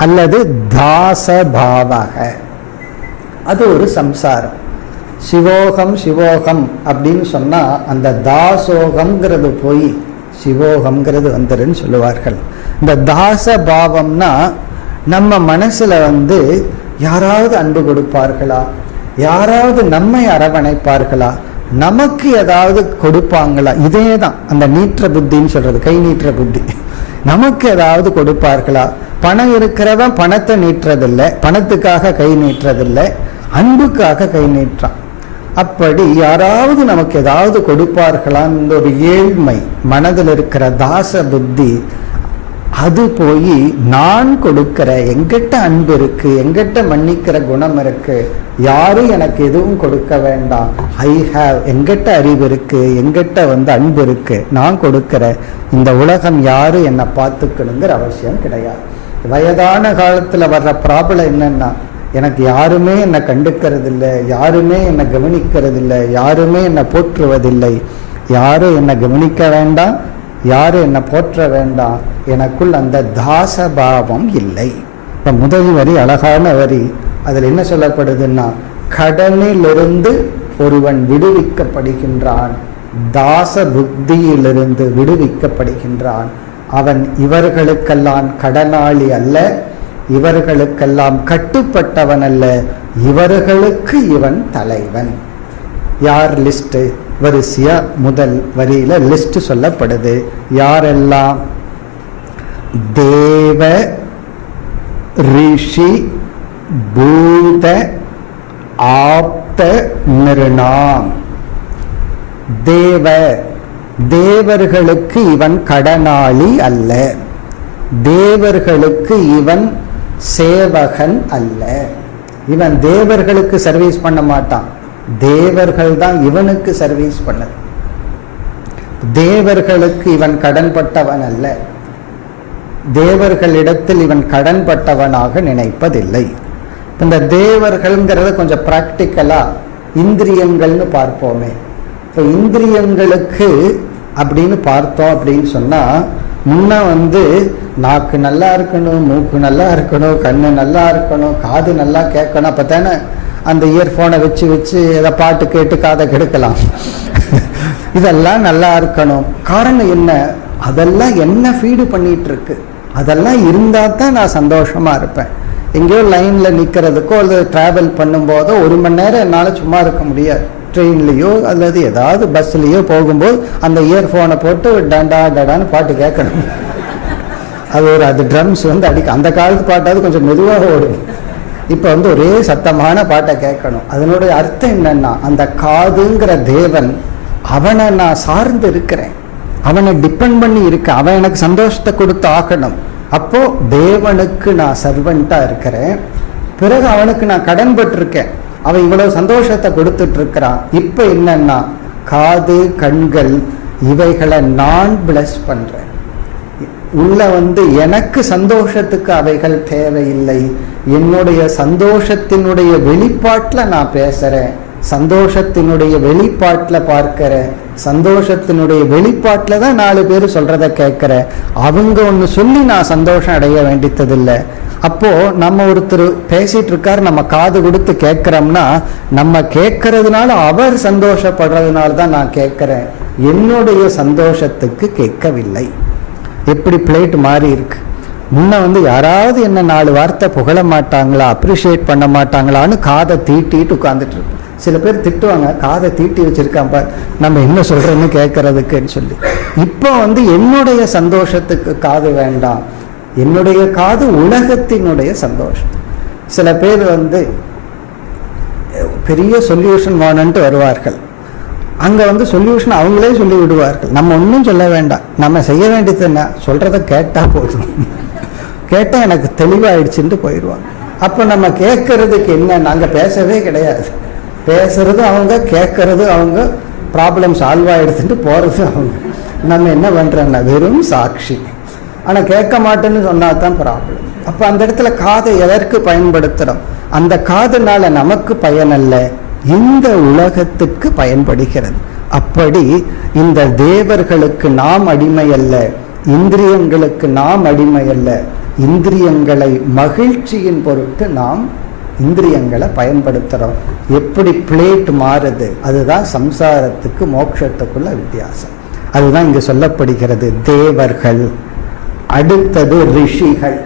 அல்லது தாசபாவக, அது ஒரு சம்சாரம். சிவோகம் சிவோகம் அப்படின்னு சொன்னா அந்த தாசோகம்ங்கிறது போய் சிவோகம்ங்கிறது வந்துருன்னு சொல்லுவார்கள். இந்த தாச பாவம்னா நம்ம மனசுல யாராவது அன்பு கொடுப்பார்களா, யாராவது நம்மை அரவணைப்பார்களா, நமக்கு ஏதாவது கொடுப்பாங்களா, இதே தான் அந்த நீற்ற புத்தின்னு சொல்றது, கை நீற்ற புத்தி. நமக்கு ஏதாவது கொடுப்பார்களா? பணம் இருக்கிறவன் பணத்தை நீட்டுறதில்லை, பணத்துக்காக கை நீட்டுறதில்லை, அன்புக்காக கை நீட்டுறான். அப்படி யாராவது நமக்கு ஏதாவது கொடுப்பார்களான்னு ஒரு ஏழ்மை மனதில் இருக்கிற தாச புத்தி, அது போய் நான் கொடுக்கிற, எங்கிட்ட அன்பு இருக்கு, எங்கிட்ட மன்னிக்கிற குணம் இருக்கு, யாரும் எனக்கு எதுவும் கொடுக்க வேண்டாம், ஐ ஹாவ், எங்கிட்ட அறிவு இருக்கு, எங்கிட்ட அன்பு இருக்கு, நான் கொடுக்கிற, இந்த உலகம் யாரும் என்னை பார்த்துக்கணுங்கிற அவசியம் கிடையாது. வயதான காலத்துல வர்ற ப்ராப்ளம் என்னன்னா, எனக்கு யாருமே என்னை கண்டுக்கிறது இல்லை, யாருமே என்னை கவனிக்கிறது இல்லை, யாருமே என்னை போற்றுவதில்லை, யாரும் என்னை கவனிக்க வேண்டாம், யாரும் என்னை போற்ற வேண்டாம், எனக்குள் அந்த தாசபாவம் இல்லை. இப்ப முதல் வரி அழகான வரி. அதில் என்ன சொல்லப்படுதுன்னா, கடனிலிருந்து ஒருவன் விடுவிக்கப்படுகின்றான், தாச புத்தியிலிருந்து விடுவிக்கப்படுகின்றான். அவன் இவர்களுக்கெல்லாம் கடனாளி அல்ல, இவர்களுக்கெல்லாம் கட்டுப்பட்டவன் அல்ல, இவர்களுக்கு இவன் தலைவன். யார் லிஸ்ட்? வரிசையா முதல் வரியில லிஸ்ட் சொல்லப்படுது. யாரெல்லாம்? தேவ ரிஷி பூத ஆப்த நிர்ணாம். தேவர்களுக்கு இவன் கடனாளி அல்ல, தேவர்களுக்கு இவன் சேவகன் அல்ல. இவன் தேவர்களுக்கு சர்வீஸ் பண்ண மாட்டான், தேவர்கள் தான் இவனுக்கு சர்வீஸ் பண்ணது. தேவர்களுக்கு இவன் கடன்பட்டவன் அல்ல, தேவர்களிடத்தில் இவன் கடன்பட்டவனாக நினைப்பதில்லை. இந்த தேவர்கள்ங்கிறத கொஞ்சம் பிராக்டிக்கலா இந்திரியங்கள்னு பார்ப்போமே. இப்போ இந்திரியங்களுக்கு அப்படின்னு பார்த்தோம் அப்படின்னு சொன்னா, முன்ன நாக்கு நல்லா இருக்கணும், மூக்கு நல்லா இருக்கணும், கண்ணு நல்லா இருக்கணும், காது நல்லா கேட்கணும். அப்பதானே அந்த இயர்போனை வச்சு வச்சு ஏதோ பாட்டு கேட்டு காதை கெடுக்கலாம். இதெல்லாம் நல்லா இருக்கணும். காரணம் என்ன? அதெல்லாம் என்ன ஃபீடு பண்ணிட்டு இருக்கு, அதெல்லாம் இருந்தா தான் நான் சந்தோஷமா இருப்பேன். எங்கேயோ லைன்ல நிக்கிறதுக்கோ அல்லது டிராவல் பண்ணும்போதோ 1 மணி நேரம் என்னால சும்மா இருக்க முடியாது. ட்ரெயின்லயோ அல்லது ஏதாவது பஸ்லயோ போகும்போது அந்த இயர்போனை போட்டு டண்டா டடான்னு பாட்டு கேட்கணும். அது ட்ரம்ஸ் அடிக்க, அந்த காலத்து பாட்டாவது கொஞ்சம் மெதுவாக ஓடும். இப்ப ஒரே சத்தமான பாட்டை கேட்கணும். அதனுடைய அர்த்தம் என்னன்னா, அந்த காதுங்கிற தேவன், அவனை நான் சார்ந்து இருக்கிறேன், அவனை டிபெண்ட் பண்ணி இருக்கேன், அவன் எனக்கு சந்தோஷத்தை கொடுத்து ஆகணும். அப்போ தேவனுக்கு நான் சர்வெண்டா இருக்கிறேன், பிறகு அவனுக்கு நான் கடன்பட்டு இருக்கேன், அவன் இவ்வளவு சந்தோஷத்தை கொடுத்துட்டு இருக்கிறான். இப்ப என்னன்னா, காது கண்கள் இவைகளை நான் பிளஸ் பண்றேன். உள்ள எனக்கு சந்தோஷத்துக்கு அவைகள் தேவையில்லை, என்னுடைய சந்தோஷத்தினுடைய வெளிப்பாட்டில் நான் பேசுறேன், சந்தோஷத்தினுடைய வெளிப்பாட்டில் பார்க்கிறேன், சந்தோஷத்தினுடைய வெளிப்பாட்டில் தான் 4 பேர் சொல்றத கேட்கிறேன். அவங்க ஒன்று சொல்லி நான் சந்தோஷம் அடைய வேண்டியதில்லை. அப்போ நம்ம ஒருத்தர் பேசிட்டு இருக்காரு, நம்ம காது கொடுத்து கேட்கிறோம்னா, நம்ம கேட்கறதுனால அவர் சந்தோஷப்படுறதுனால தான் நான் கேட்கிறேன், என்னுடைய சந்தோஷத்துக்கு கேட்கவில்லை. எப்படி பிளேட் மாறி இருக்கு. முன்ன யாராவது என்ன 4 வார்த்தை புகழ மாட்டாங்களா, அப்ரிஷியேட் பண்ண மாட்டாங்களான்னு காதை தீட்டிட்டு உட்கார்ந்துட்டு இருக்கு. சில பேர் திட்டுவாங்க, காதை தீட்டி வச்சிருக்கான் பார், நம்ம என்ன சொல்றோன்னு கேட்கறதுக்குன்னு சொல்லி. இப்போ என்னுடைய சந்தோஷத்துக்கு காது வேண்டாம், என்னுடைய காது உலகத்தினுடைய சந்தோஷம். சில பேர் பெரிய சொல்யூஷன் வேணும்ட்டு வருவார்கள், அங்க சொல்யூஷன் அவங்களே சொல்லி விடுவார்கள். நம்ம ஒன்றும் சொல்ல வேண்டாம், நம்ம செய்ய வேண்டியது என்ன, சொல்றத கேட்டா போதும், கேட்டா எனக்கு தெளிவாயிடுச்சுட்டு போயிடுவாங்க. அப்ப நம்ம கேட்கறதுக்கு என்ன, நாங்க பேசவே கிடையாது, பேசுறது அவங்க, கேட்கறது அவங்க, ப்ராப்ளம் சால்வ் ஆயிடுச்சுட்டு போறது அவங்க. நம்ம என்ன பண்றோம்னா வெறும் சாட்சி. ஆனா கேட்க மாட்டேன்னு சொன்னா தான் ப்ராப்ளம். அப்ப அந்த இடத்துல காதை எதற்கு பயன்படுத்துறோம்? அந்த காதுனால நமக்கு பயன் அல்ல, இந்த உலகத்துக்கு பயன்படுகிறது. அப்படி இந்த தேவர்களுக்கு நாம் அடிமை அல்ல, இந்திரியங்களுக்கு நாம் அடிமை அல்ல, இந்திரியங்களை மகிழ்ச்சியின் பொருட்டு நாம் இந்திரியங்களை பயன்படுத்துறோம். எப்படி பிளேட் மாறுது, அதுதான் சம்சாரத்துக்கு மோட்சத்துக்குள்ள வித்தியாசம். அதுதான் இங்கு சொல்லப்படுகிறது. தேவர்கள், அடுத்தது ரிஷிகள்.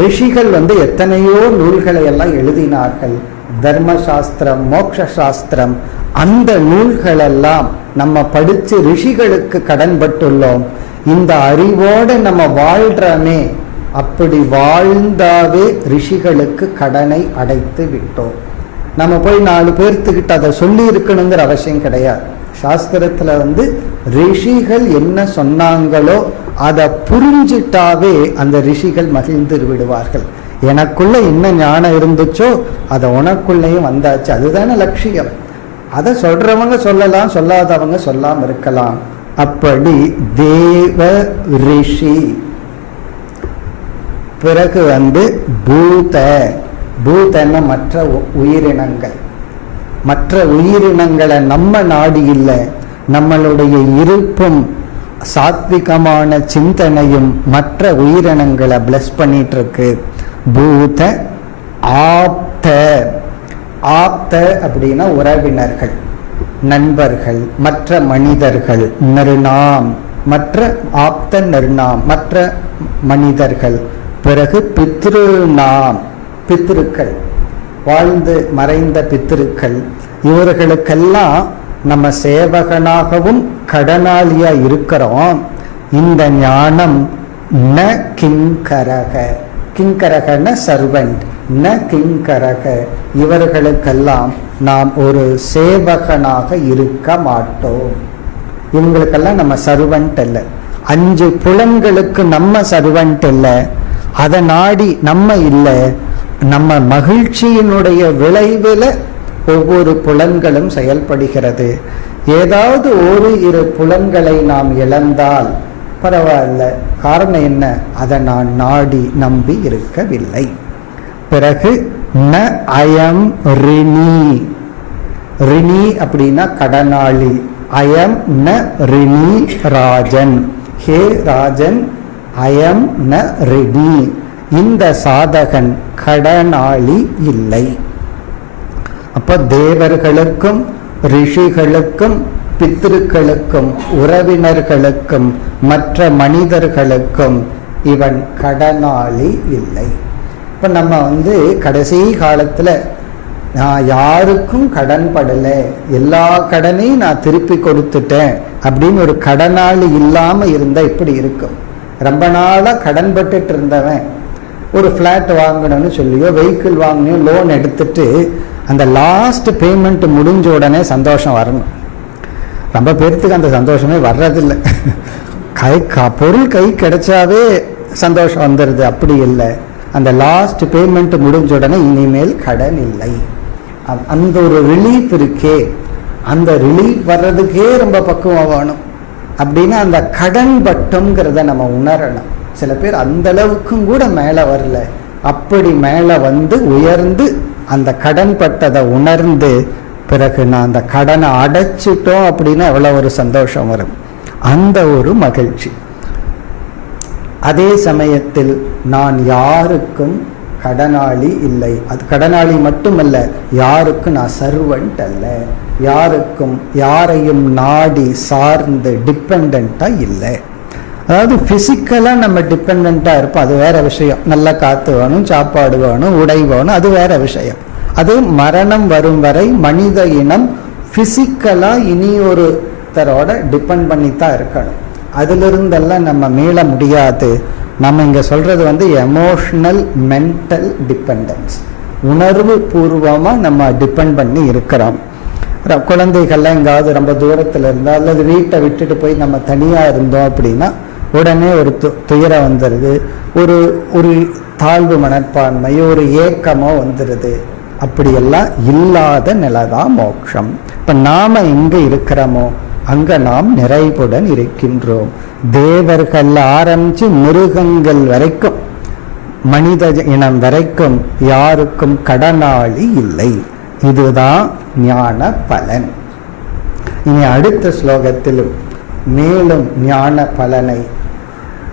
ரிஷிகள் எத்தனையோ நூல்களை எல்லாம் எழுதினார்கள். தர்மசாஸ்திரம், மோட்ச சாஸ்திரம், அந்த நூல்களெல்லாம் நம்ம படிச்சு ரிஷிகளுக்கு கடன் பட்டுள்ளோம். இந்த அறிவோட நம்ம வாழ்றமே, அப்படி வாழ்ந்தாவே ரிஷிகளுக்கு கடனை அடைத்து விட்டோம். நம்ம போய் 4 பேர்த்துக்கிட்ட அதை சொல்லி இருக்கணுங்கிற அவசியம் கிடையாது. சாஸ்திரத்துல ரிஷிகள் என்ன சொன்னாங்களோ அதை புரிஞ்சிட்டாவே அந்த ரிஷிகள் மகிழ்ந்து விடுவார்கள். எனக்குள்ள என்ன ஞானம் இருந்துச்சோ அதை உனக்குள்ளேயும் வந்தாச்சு, அதுதானே லட்சியம். அதை சொல்றவங்க சொல்லலாம், சொல்லாதவங்க சொல்லாம இருக்கலாம். அப்படி தேவ ரிஷி. பிறகு பூத, பூதன மற்ற உயிரினங்கள். மற்ற உயிரினங்களை நம்ம நாடி இல்லை, நம்மளுடைய இருப்பும் சாத்விகமான சிந்தனையும் மற்ற உயிரினங்களை பிளஸ் பண்ணிட்டு இருக்கு. பூத. ஆப்த. ஆப்த அப்படின்னா உறவினர்கள், நண்பர்கள், மற்ற மனிதர்கள். நிர்ணாம், மற்ற ஆப்த நிர்ணாம், மற்ற மனிதர்கள். பிறகு பித்ருநாம், பித்ருக்கள், வாழ்ந்து மறைந்த பித்ருக்கள். இவர்களுக்கெல்லாம் நம்ம சேவகனாகவும் கடனாளியா இருக்கிறோம். இந்த ஞானம் ந கிங்கரக, கிங்கரகன சர்வன்ட், ந கிங்கரக, இவர்களுக்கெல்லாம் நாம் ஒரு சேவகனாக இருக்க மாட்டோம். இவங்களுக்கெல்லாம் நம்ம சர்வன்ட் அல்ல. 5 புலன்களுக்கு நம்ம சர்வன்ட் இல்லை, அதை நாடி நம்ம இல்லை. நம்ம மகிழ்ச்சியினுடைய விளைவில் ஒவ்வொரு புலன்களும் செயல்படுகிறது. ஏதாவது 1-2 புலன்களை நாம் இழந்தால் பரவாயில்ல, காரணம் என்ன? அதை நான் நாடி நம்பி இருக்கவில்லை. பிறகு ந அயம் ரிணி. ரிணி அப்படின்னா கடனாளி. அயம் ந ரிணி ராஜன். ஹே ராஜன், அயம் ந ரிணி. இந்த சாதகன் கடனாளி இல்லை. அப்ப தேவர்களுக்கும் ரிஷிகளுக்கும் பித்ருக்களுக்கும் உறவினர்களுக்கும் மற்ற மனிதர்களுக்கும் இவன் கடனாளி இல்லை. இப்ப நம்ம கடைசி காலத்துல நான் யாருக்கும் கடன் படல, எல்லா கடனையும் நான் திருப்பி கொடுத்துட்டேன் அப்படின்னு ஒரு கடனாளி இல்லாம இருந்தா இப்படி இருக்கும். ரொம்ப நாளா கடன் பட்டுட்டு இருந்தவன் ஒரு பிளாட் வாங்கணும்னு சொல்லியோ வெஹிக்கிள் வாங்கணும் லோன் எடுத்துட்டு அந்த லாஸ்ட் பேமெண்ட் முடிஞ்ச உடனே சந்தோஷம் வரணும். ரொம்ப பேர்த்துக்கு அந்த சந்தோஷமே வர்றதில்லை. பொருள் கை கிடைச்சாவே சந்தோஷம் வந்துடுது. அப்படி இல்லை, அந்த லாஸ்ட் பேமெண்ட் முடிஞ்ச உடனே இனிமேல் கடன் இல்லை, அந்த ஒரு ரிலீஃப் இருக்கே, அந்த ரிலீஃப் வர்றதுக்கே ரொம்ப பக்குவம் வேணும். அப்படின்னா அந்த கடன் பட்டம்ங்கிறத நம்ம உணரணும். சில பேர் அந்த அளவுக்கும் கூட மேலே வரல, அப்படி மேலே உயர்ந்து அந்த கடன் பட்டதை உணர்ந்து பிறகு நான் அந்த கடனை அடைச்சிட்டோம் அப்படின்னா எவ்வளவு ஒரு சந்தோஷம் வரும், அந்த ஒரு மகிழ்ச்சி. அதே சமயத்தில் நான் யாருக்கும் கடனாளி இல்லை. அது கடனாளி மட்டுமல்ல, யாருக்கும் நான் சர்வன்ட் அல்ல, யாருக்கும் யாரையும் நாடி சார்ந்து டிபெண்டா இல்லை. அதாவது பிசிக்கலா நம்ம டிபெண்டா இருப்போம், அது வேற விஷயம். நல்ல காத்து வேணும், சாப்பாடு வேணும், உடை வேணும், அது வேற விஷயம். அது மரணம் வரும் வரை மனித இனம் பிசிக்கலா இனி ஒருத்தரோட டிபெண்ட் பண்ணித்தான் இருக்கணும். அதுல இருந்தெல்லாம் நம்ம மீள முடியாது. நம்ம இங்க சொல்றது எமோஷனல் மென்டல் டிபெண்டன்ஸ், உணர்வு பூர்வமா நம்ம டிபெண்ட் பண்ணி இருக்கிறோம். குழந்தைகள்லாம் எங்காவது ரொம்ப தூரத்துல இருந்தா அல்லது வீட்டை விட்டுட்டு போய் நம்ம தனியா இருந்தோம் அப்படின்னா உடனே ஒரு துயரம் வந்துடுது, ஒரு தாழ்வு மனப்பான்மையோ ஒரு ஏக்கமோ வந்துடுது. அப்படியெல்லாம் இல்லாத நிலைதான் மோட்சம். இப்ப நாம எங்க இருக்கிறோமோ அங்க நாம் நிறைவுடன் இருக்கின்றோம். தேவர்கள் ஆரம்பிச்சு மிருகங்கள் வரைக்கும், மனித இனம் வரைக்கும் யாருக்கும் கடனாளி இல்லை. இதுதான் ஞான பலன். இனி அடுத்த ஸ்லோகத்திலும் மேலும் ஞான பலனை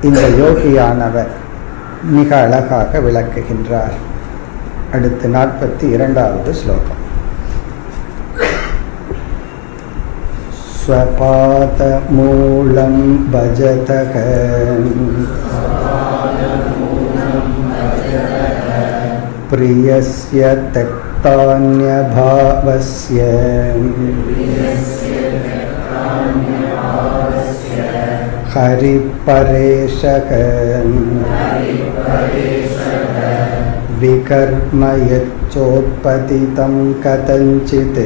இந்த யோகியானவர் மிக அழகாக விளக்குகின்றார். அடுத்து 42வது ஸ்லோகம். ஸ்வபாத மூலம் பஜதக பிரியஸ்ய தக்தான்ய பாவஸ்ய ஹரி பரேஷக விகர்ம யச்சோத்பதிதம் கதஞ்சித்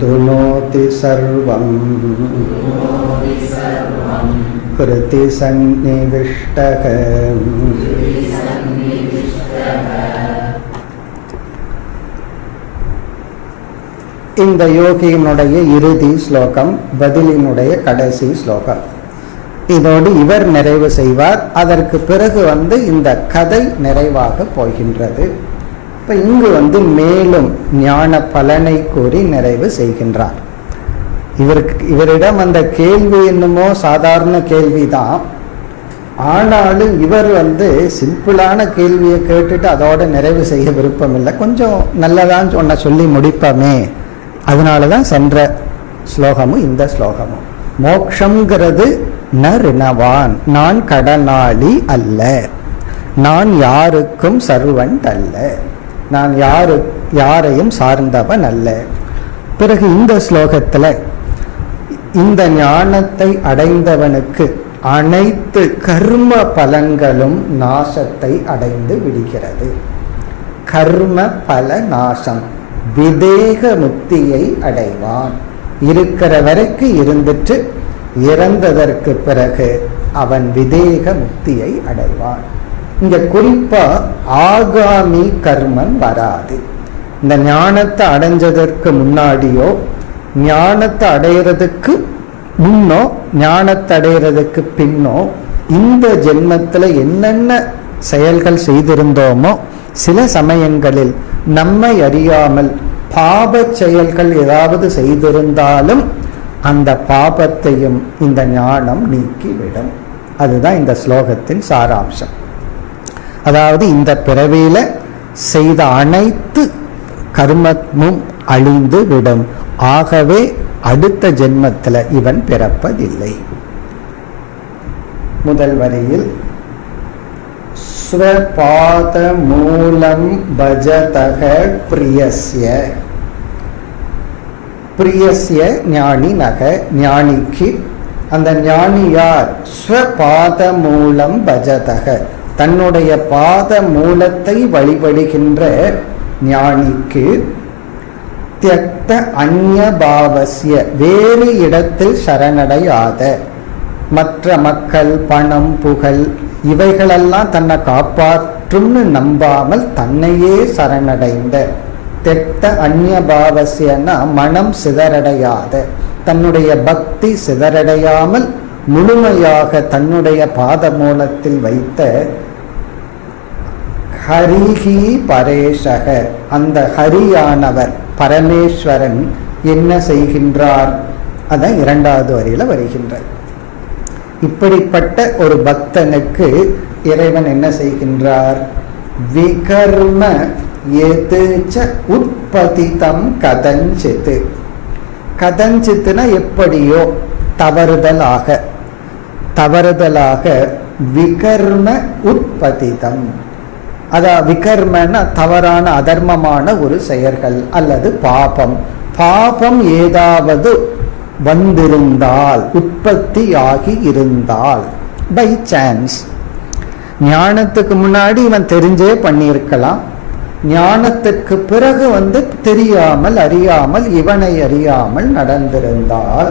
துனோதி சர்வம் கிருதி சந்நிவிஷ்டக. இந்த யோகியினுடைய இறுதி ஸ்லோகம், பதிலினுடைய கடைசி ஸ்லோகம். இதோடு இவர் நிறைவு செய்வார். அதற்கு பிறகு இந்த கதை நிறைவாக போகின்றது. இப்ப இங்கு மேலும் ஞான பலனை கூறி நிறைவு செய்கின்றார். இவரிடம் அந்த கேள்வி என்னமோ சாதாரண கேள்விதான். ஆனாலும் இவர் சிம்பிளான கேள்வியை கேட்டுட்டு அதோட நிறைவு செய்ய விருப்பம் இல்லை. கொஞ்சம் நல்லதான் சொல்லி முடிப்பமே. அதனாலதான் சென்ற ஸ்லோகமும் இந்த ஸ்லோகமும். மோக்ஷங்கிறது ந ரிணவான், நான் கடனாளி அல்ல, நான் யாருக்கும் சர்வன்ட் அல்ல, நான் யாரையும் சார்ந்தவன் அல்ல. பிறகு இந்த ஸ்லோகத்துல இந்த ஞானத்தை அடைந்தவனுக்கு அனைத்து கர்ம பலன்களும் நாசத்தை அடைந்து விடுகிறது. கர்ம பல நாசம், விதேக முக்தியை அடைவான். இருக்கிற வரைக்கும் இருந்துட்டு இறந்ததற்கு பிறகு அவன் விதேக முக்தியை அடைவான். இங்க குறிப்பா ஆகாமி கர்மம் வராது. இந்த ஞானத்தை அடைஞ்சதற்கு முன்னாடியோ, ஞானத்தை அடைகிறதுக்கு முன்னோ, ஞானத்தை அடைகிறதுக்கு பின்னோ, இந்த ஜென்மத்துல என்னென்ன செயல்கள் செய்திருந்தோமோ, சில சமயங்களில் நம்மை அறியாமல் பாப செயல்கள் ஏதாவது செய்திருந்தாலும் அந்த பாபத்தையும் இந்த ஞானம் நீக்கிவிடும். அதுதான் இந்த ஸ்லோகத்தின் சாராம்சம். அதாவது இந்த பிறவியில செய்த அனைத்து கர்மமும் அழிந்து விடும். ஆகவே அடுத்த ஜென்மத்தில் இவன் பிறப்பதில்லை. முதல் வரியில் ஸ்வபாத மூலம் பஜதக பிரியஸ்ய. பிரியஸ்ய ஞானி நக, ஞானிக்கு. அந்த ஞானி யார்? ஸ்வபாத மூலம் பஜதக, தன்னுடைய பாத மூலத்தை வழிபடுகின்ற ஞானிக்கு. தியக்த அந்நிய பாவஸ்ய, வேறு இடத்தில் சரணடையாத, மற்ற மக்கள், பணம், புகழ் இவைகளெல்லாம் தன்னை காப்பாற்றும்னு நம்பாமல் தன்னையே சரணடைந்த. தெக்த அந்நிய பாவஸ்யன்னா மனம் சிதறடையாத, தன்னுடைய பக்தி சிதறடையாமல் முழுமையாக தன்னுடைய பாத மூலத்தில் வைத்த ஹரிஹி பரேஷக, அந்த ஹரியானவர் பரமேஸ்வரன் என்ன செய்கின்றார்? அதான் 2வது வரியில வருகின்றார். இப்படிப்பட்ட ஒரு பக்தனுக்கு இறைவன் என்ன செய்கின்றார்? விகர்ம ஏதுச்ச உற்பதிதம் கதஞ்சித். கதஞ்சித்னா எப்படியோ, தவறுதலாக விகர்ம உற்பதிதம். அதான் விகர்மன்னா தவறான அதர்மமான ஒரு செயல்கள் அல்லது பாபம். பாபம் ஏதாவது வந்திருந்தால், உற்பத்தி ஆகி இருந்தால், பை சான்ஸ். ஞானத்துக்கு முன்னாடி இவன் தெரிஞ்சே பண்ணியிருக்கலாம். ஞானத்துக்கு பிறகு தெரியாமல் அறியாமல், இவனை அறியாமல் நடந்திருந்தால்,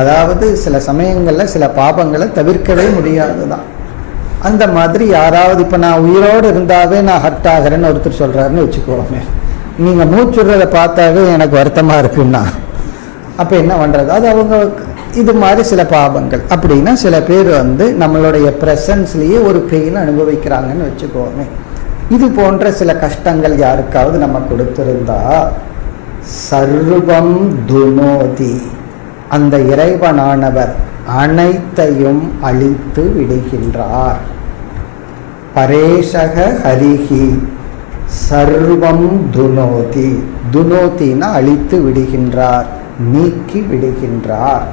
அதாவது சில சமயங்கள்ல சில பாபங்களை தவிர்க்கவே முடியாதுதான். அந்த மாதிரி யாராவது இப்போ நான் உயிரோடு இருந்தாவே நான் ஹர்ட் ஆகிறேன்னு ஒருத்தர் சொல்கிறாருன்னு வச்சுக்கோமே, நீங்கள் மூச்சுடுறதை பார்த்தாவே எனக்கு வருத்தமாக இருக்குன்னா அப்போ என்ன பண்ணுறது? அது அவங்க இது மாதிரி சில பாவங்கள். அப்படின்னா சில பேர் நம்மளுடைய ப்ரெசன்ஸ்லேயே ஒரு பெயின் அனுபவிக்கிறாங்கன்னு வச்சுக்கோமே. இது போன்ற சில கஷ்டங்கள் யாருக்காவது நம்ம கொடுத்திருந்தா சர்வம் துனோதி, அந்த இறைவனானவர் அனைத்தையும் அழித்து விடுகின்றார். பரேஷக ஹரிஹி சர்வம் துனோதி, துனோதினா அழித்து விடுகின்றார், நீக்கி விடுகின்றார்.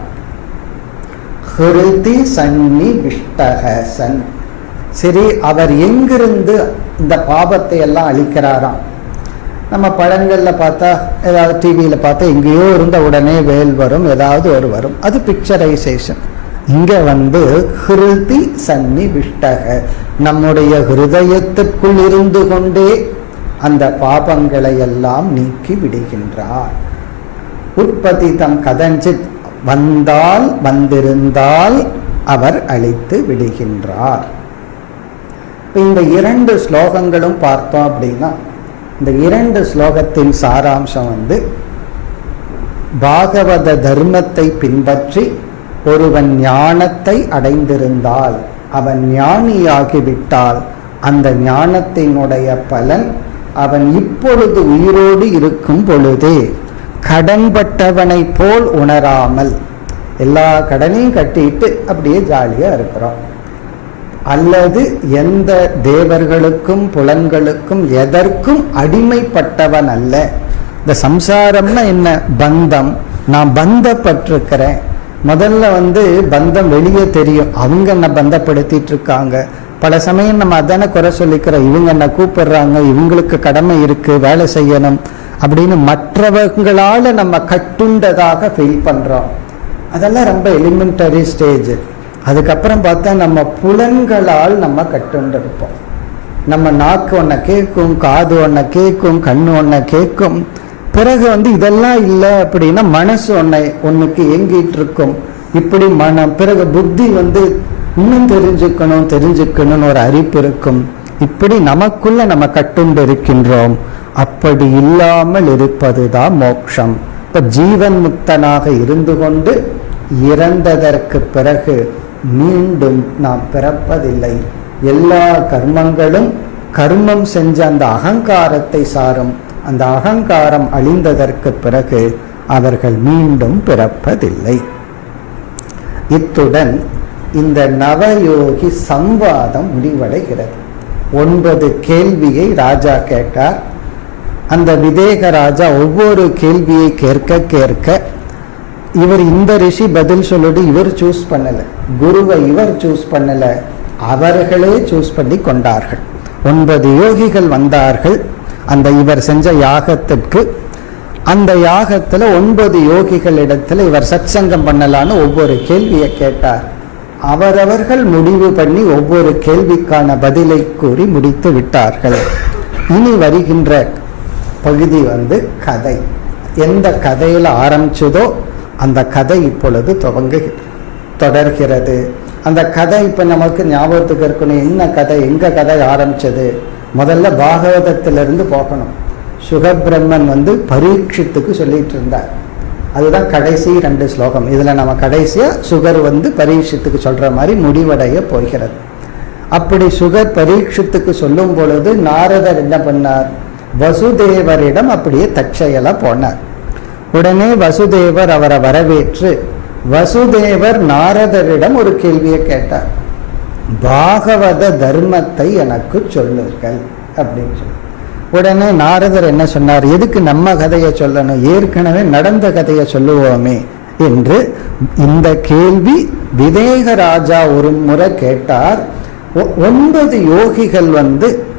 ஹிருதி சன்னி விஷ்டகசன், சரி அவர் எங்கிருந்து இந்த பாபத்தை எல்லாம் அழிக்கிறாராம்? நம்ம படங்களில் பார்த்தா, ஏதாவது டிவியில் பார்த்தா எங்கேயோ இருந்த உடனே வேல் வரும், ஏதாவது ஒரு வரும், அது பிக்சரைசேஷன். இங்கே ஹிருதி சன்னி விஷ்டக, நம்முடைய ஹிருதயத்திற்குள் இருந்து கொண்டே அந்த பாபங்களை எல்லாம் நீக்கி விடுகின்றார். உற்பத்தி தம் கதஞ்சித், வந்தால் வந்திருந்தால் அவர் அழித்து விடுகின்றார். இந்த 2 ஸ்லோகங்களும் பார்த்தோம் அப்படின்னா, இந்த 2 ஸ்லோகத்தின் சாராம்சம் பாகவத தர்மத்தை பின்பற்றி ஒருவன் ஞானத்தை அடைந்திருந்தால், அவன் ஞானியாகிவிட்டால், அந்த ஞானத்தினுடைய பலன் அவன் இப்பொழுது உயிரோடு இருக்கும் பொழுதே கடன்பட்டவனை போல் உணராமல், எல்லா கடனையும் கட்டிட்டு அப்படியே ஜாலியா இருக்கிறோம், அல்லது எந்த தேவர்களுக்கும் புலன்களுக்கும் எதற்கும் அடிமைப்பட்டவன் அல்ல. இந்த சம்சாரம்னா என்ன? பந்தம். நான் பந்தப்பட்டிருக்கிறேன். முதல்ல பந்தம் வெளியே தெரியும், அவங்க என்ன பந்தப்படுத்திட்டு இருக்காங்க. பல சமயம் நம்ம அதான குறை சொல்லிக்கிறோம், இவங்க என்ன கூப்பிடுறாங்க, இவங்களுக்கு கடமை இருக்கு, வேலை செய்யணும் அப்படின்னு மற்றவங்களால நம்ம கட்டுண்டதாக ஃபீல் பண்றோம். அதெல்லாம் ரொம்ப எலிமெண்டரி ஸ்டேஜ். அதுக்கப்புறம் பார்த்தா நம்ம புலன்களால் நம்ம கட்டுண்டு இருப்போம். நம்ம நாக்கு ஒன்றை கேட்கும், காது ஒன்றை கேட்கும், கண்ணு ஒன்றை கேட்கும். பிறகு இதெல்லாம் இல்லை அப்படின்னா மனசு ஒன்றுக்கு ஏங்கிட்டு இருக்கும். இப்படி பிறகு புத்தி இன்னும் தெரிஞ்சுக்கணும்னு ஒரு அறிப்பு இருக்கும். இப்படி நமக்குள்ள நம்ம கட்டுண்டு இருக்கின்றோம். அப்படி இல்லாமல் இருப்பதுதான் மோட்சம். இப்ப ஜீவன் முக்தனாக இருந்து கொண்டு இறந்ததற்கு பிறகு மீண்டும் நாம் பிறப்பதில்லை. எல்லா கர்மங்களும் கர்மம் செஞ்ச அந்த அகங்காரத்தை சாரும். அந்த அகங்காரம் அழிந்ததற்கு பிறகு அவர்கள் மீண்டும் பிறப்பதில்லை. இத்துடன் இந்த நவயோகி சம்வாதம் முடிவடைகிறது. 9 கேள்வியை ராஜா கேட்டார். அந்த விதேக ராஜா ஒவ்வொரு கேள்வியை கேட்க இவர் இந்த ரிஷி பதில் சொல்லிட்டு இவர் சூஸ் பண்ணல, குருவை இவர் சூஸ் பண்ணல, அவர்களே சூஸ் பண்ணி கொண்டார்கள். 9 யோகிகள் வந்தார்கள் அந்த இவர் செஞ்ச யாகத்திற்கு. அந்த யாகத்துல 9 யோகிகள் இடத்துல இவர் சத்சங்கம் பண்ணலான்னு ஒவ்வொரு கேள்வியை கேட்டார். அவரவர்கள் முடிவு பண்ணி ஒவ்வொரு கேள்விக்கான பதிலை கூறி முடித்து விட்டார்கள். இனி வருகின்ற பகுதி கதை. எந்த கதையில ஆரம்பிச்சதோ அந்த கதை இப்பொழுது தொடர்கிறது. அந்த கதை இப்ப நமக்கு ஞாபகத்துக்கு இருக்கணும். என்ன கதை, எங்க கதை ஆரம்பிச்சது? முதல்ல பாகவதத்திலிருந்து போகணும். சுகபிரம்மன் பரீட்சித்துக்கு சொல்லிட்டு இருந்தார். அதுதான் கடைசி 2 ஸ்லோகம். இதுல நம்ம கடைசியா சுகர் பரீட்சித்துக்கு சொல்ற மாதிரி முடிவடைய போகிறது. அப்படி சுகர் பரீட்சித்துக்கு சொல்லும் பொழுது நாரதர் என்ன பண்ணார்? வசுதேவரிடம் அப்படியே தற்செயலா போனார். உடனே வசுதேவர் அவரை வரவேற்று, வசுதேவர் நாரதரிடம் ஒரு கேள்வியை கேட்டார். பாகவத தர்மத்தை எனக்கு சொல்லுங்கள் அப்படின்னு சொல்லி. உடனே நாரதர் என்ன சொன்னார்? எதுக்கு நம்ம கதையை சொல்லணும், ஏற்கனவே நடந்த கதையை சொல்லுவோமே என்று இந்த கேள்வி விதேக ராஜா ஒரு முறை கேட்டார். 9 யோகிகள்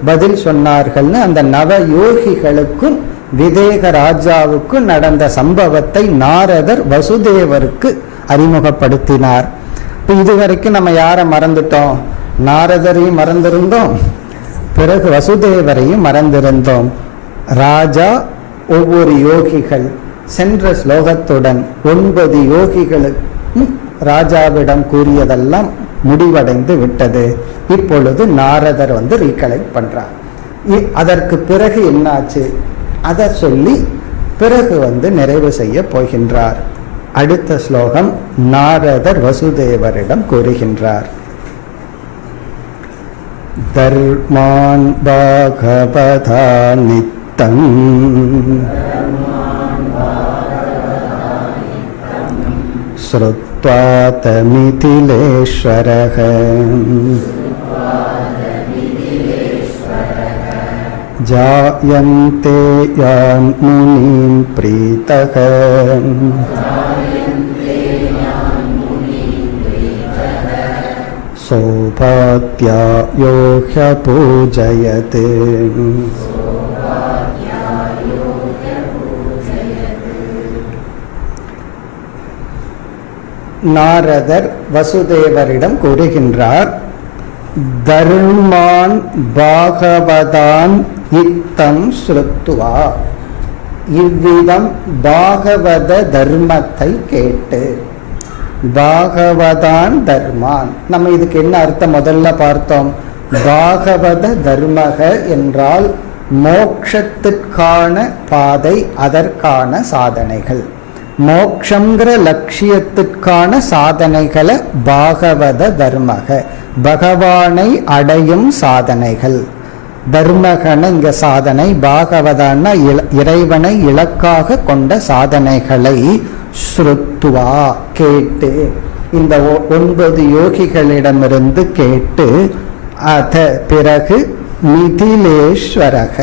பதில் சொன்னார்கள்னு அந்த நவ யோகிகளுக்கும் விதேக ராஜாவுக்கும் நடந்த சம்பவத்தை நாரதர் வசுதேவருக்கு அறிமுகப்படுத்தினார். இப்போ இதுவரைக்கும் நம்ம யாரை மறந்துட்டோம்? நாரதரையும் மறந்திருந்தோம், பிறகு வசுதேவரையும் மறந்திருந்தோம். ராஜா ஒவ்வொரு யோகிகள் சென்ற ஸ்லோகத்துடன் 9 யோகிகளுக்கும் ராஜாவிடம் கூறியதெல்லாம் முடிவடைந்து விட்டது. இப்பொழுது நாரதர் ரீகலெக்ட் பண்றார். அதற்கு பிறகு என்னாச்சு அதை சொல்லி பிறகு நிறைவு செய்ய போகின்றார். அடுத்த ஸ்லோகம் நாரதர் வசுதேவரிடம் கூறுகின்றார். தர்மான் பாகவதா நித்தம் ஸ்ருத்வா தமிதிலேஸ்வரஹ ஜாயந்தே யான் முனிம் ப்ரீதஹ சோபாத்யாயோ ஹ்யபூஜயதே. நாரதர் வசுதேவரிடம் கூறுகின்றார், தர்மான் பாகவதான் இத்தம் ஸ்ருத்வா, இவ்விதம் பாகவத தர்மத்தை கேட்டு. பாகவதான் தர்மான், நம்ம இதுக்கு என்ன அர்த்தம் முதல்ல பார்த்தோம். பாகவத தர்மக என்றால் மோட்சத்திற்கான பாதை, அதற்கான சாதனைகள். மோக்ஷங்கிற லட்சியத்திற்கான சாதனைகளை பாகவத தர்மக, பகவானை அடையும் சாதனைகள். தர்மகன இங்க சாதனை, பாகவதான இறைவனை இலக்காக கொண்ட சாதனைகளை ஸ்ருத்வா கேட்டு, இந்த 9 யோகிகளிடமிருந்து கேட்டு, அத பிறகு மிதிலேஸ்வரக,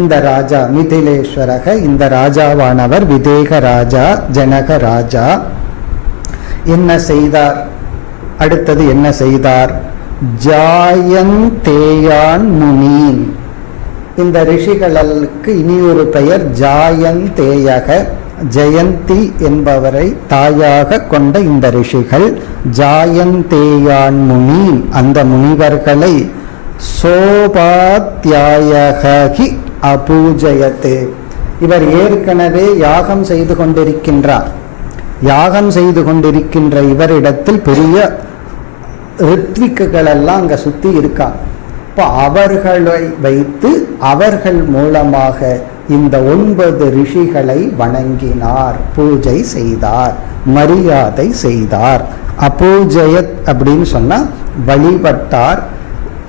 இந்த ராஜா மிதிலேஸ்வரக, இந்த ராஜாவானவர் விதேக ராஜா, ஜனக ராஜா என்ன செய்தார்? அடுத்தது என்ன செய்தார்? ஜாயந்தேயான் முனீன், இந்த ரிஷிகளுக்கு இனியொரு பெயர் ஜாயந்தேயக, ஜெயந்தி என்பவரை தாயாக கொண்ட இந்த ரிஷிகள் ஜாயந்தேயான் முனி, அந்த முனிவர்களை சோபாத்யாயகி அபூஜயத்தே, இவர் ஏற்கனவே யாகம் செய்து கொண்டிருக்கின்றார். யாகம் செய்து கொண்டிருக்கின்ற இவரிடத்தில் பெரிய ரித்விக்குகள் எல்லாம் அங்க சுத்தி இருக்காங்க. இப்போ அவர்களை வைத்து அவர்கள் மூலமாக இந்த 9 ரிஷிகளை வணங்கினார், பூஜை செய்தார், மரியாதை செய்தார். அபூஜயத் அப்படின்னு சொன்னா வழிபட்டார்.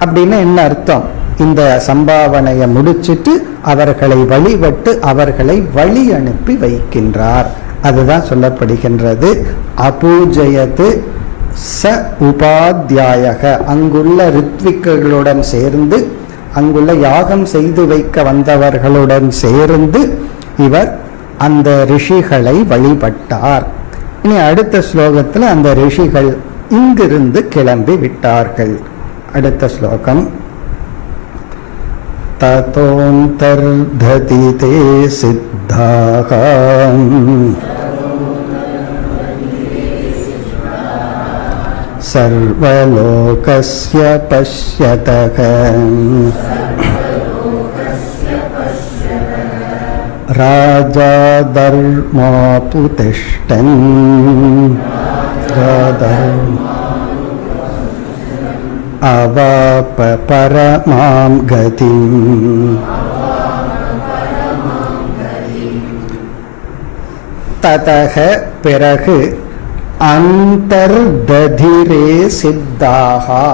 அப்படின்னு என்ன அர்த்தம்? இந்த சம்பாவனையை முடிச்சிட்டு அவர்களை வழிபட்டு அவர்களை வழி அனுப்பி வைக்கின்றார். அதுதான் சொல்லப்படுகின்றது. அபூஜயத்து ச உபாத்தியாயக, அங்குள்ள ரித்விக்குகளுடன் சேர்ந்து, அங்குள்ள யாகம் செய்து வைக்க வந்தவர்களுடன் சேர்ந்து இவர் அந்த ரிஷிகளை வழிபட்டார். இனி அடுத்த ஸ்லோகத்தில் அந்த ரிஷிகள் இங்கிருந்து கிளம்பி விட்டார்கள். அடுத்த ஸ்லோகம் ததோந்தர்ததி தே சித்தாஹ சர்வலோகஸ்ய பஷ்யதக ராஜா தர்மாபுதிஷ்டன் அவாப பரமாம் கதிம். ததக பிறகு அந்தர்ததிரே சித்தாஹா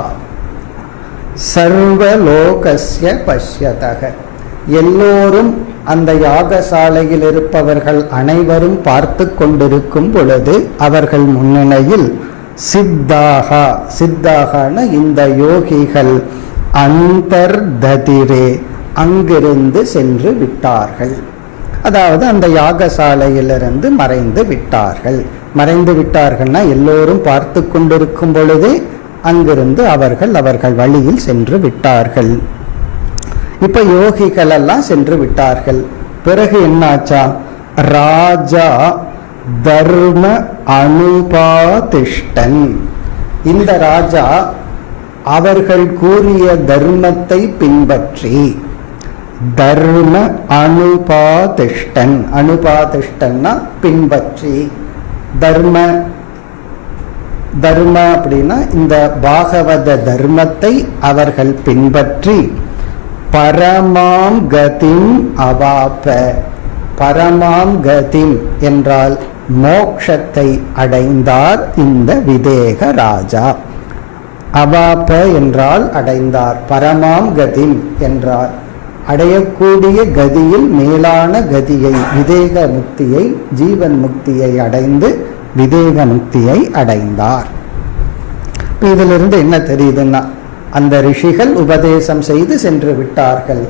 சர்வலோகஸ்ய பஷ்யதக, எல்லோரும் அந்த யாகசாலையில் இருப்பவர்கள் அனைவரும் பார்த்து கொண்டிருக்கும் பொழுது அவர்கள் முன்னிலையில் சித்தாகா, சித்தாகன இந்த யோகிகள் அந்தர்ததிரே அங்கிருந்து சென்று விட்டார்கள். அதாவது அந்த யாகசாலையிலிருந்து மறைந்து விட்டார்கள். மறைந்து விட்டார்கள்னா எல்லோரும் பார்த்து கொண்டிருக்கும் பொழுதே அங்கிருந்து அவர்கள் வழியில் சென்று விட்டார்கள். இப்ப யோகிகள் எல்லாம் சென்று விட்டார்கள். பிறகு என்னாச்சா? ராஜா தர்ம அனுபாதிஷ்டன், இந்த ராஜா அவர்கள் கூறிய தர்மத்தை பின்பற்றி, தர்ம அனுபாதிஷ்டன், அனுபாதிஷ்டன்னா பின்பற்றி, தர்ம தர்ம அப்படின்னா இந்த பாகவத தர்மத்தை அவர்கள் பின்பற்றி பரமாம் கதிம் அவாப்ப. பரமாம் கதிம் என்றால் மோக்ஷத்தை அடைந்தார் இந்த விதேக ராஜா. அவாப்ப என்றால் அடைந்தார், பரமாம் கதிம் என்றார் அடையக்கூடிய கதியில் மேலான கதியை, விதேக முக்தியை, ஜீவன் முக்தியை அடைந்து விதேக முக்தியை அடைந்தார். இதிலிருந்து என்ன தெரியுதுன்னா, அந்த ரிஷிகள் உபதேசம் செய்து சென்று விட்டார்கள்,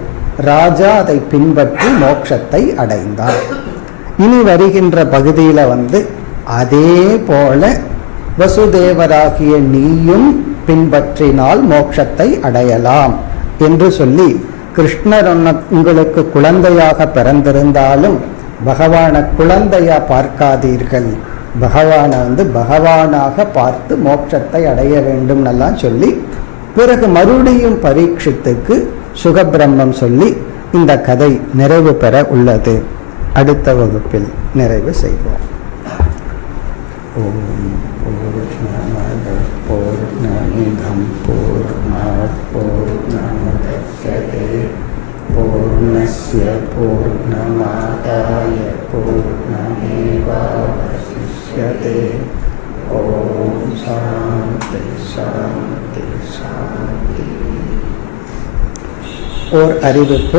ராஜா அதை பின்பற்றி மோட்சத்தை அடைந்தார். இனி வருகின்ற பகுதியில அதே போல வசுதேவராகிய நீயும் பின்பற்றினால் மோட்சத்தை அடையலாம் என்று சொல்லி, கிருஷ்ணர் உங்களுக்கு குழந்தையாக பிறந்திருந்தாலும் பகவான குழந்தையா பார்க்காதீர்கள், பகவான பகவானாக பார்த்து மோட்சத்தை அடைய வேண்டும் எல்லாம் சொல்லி, பிறகு மறுபடியும் பரீட்சித்துக்கு சுகபிரம்மம் சொல்லி இந்த கதை நிறைவு பெற உள்ளது. அடுத்த வகுப்பில் நிறைவு செய்வோம். ஓம் பூர்ணமத பூர்ணமிதம் பூர்ணாத் பூர்ணமுதச்யதே பூர்ணஸ்ய பூர்ணமாதாய பூர்ணமேவாவசிஷ்யதே. ஓம் சாந்தி சாந்தி சாந்தி. ஓர் அறிவிப்பு.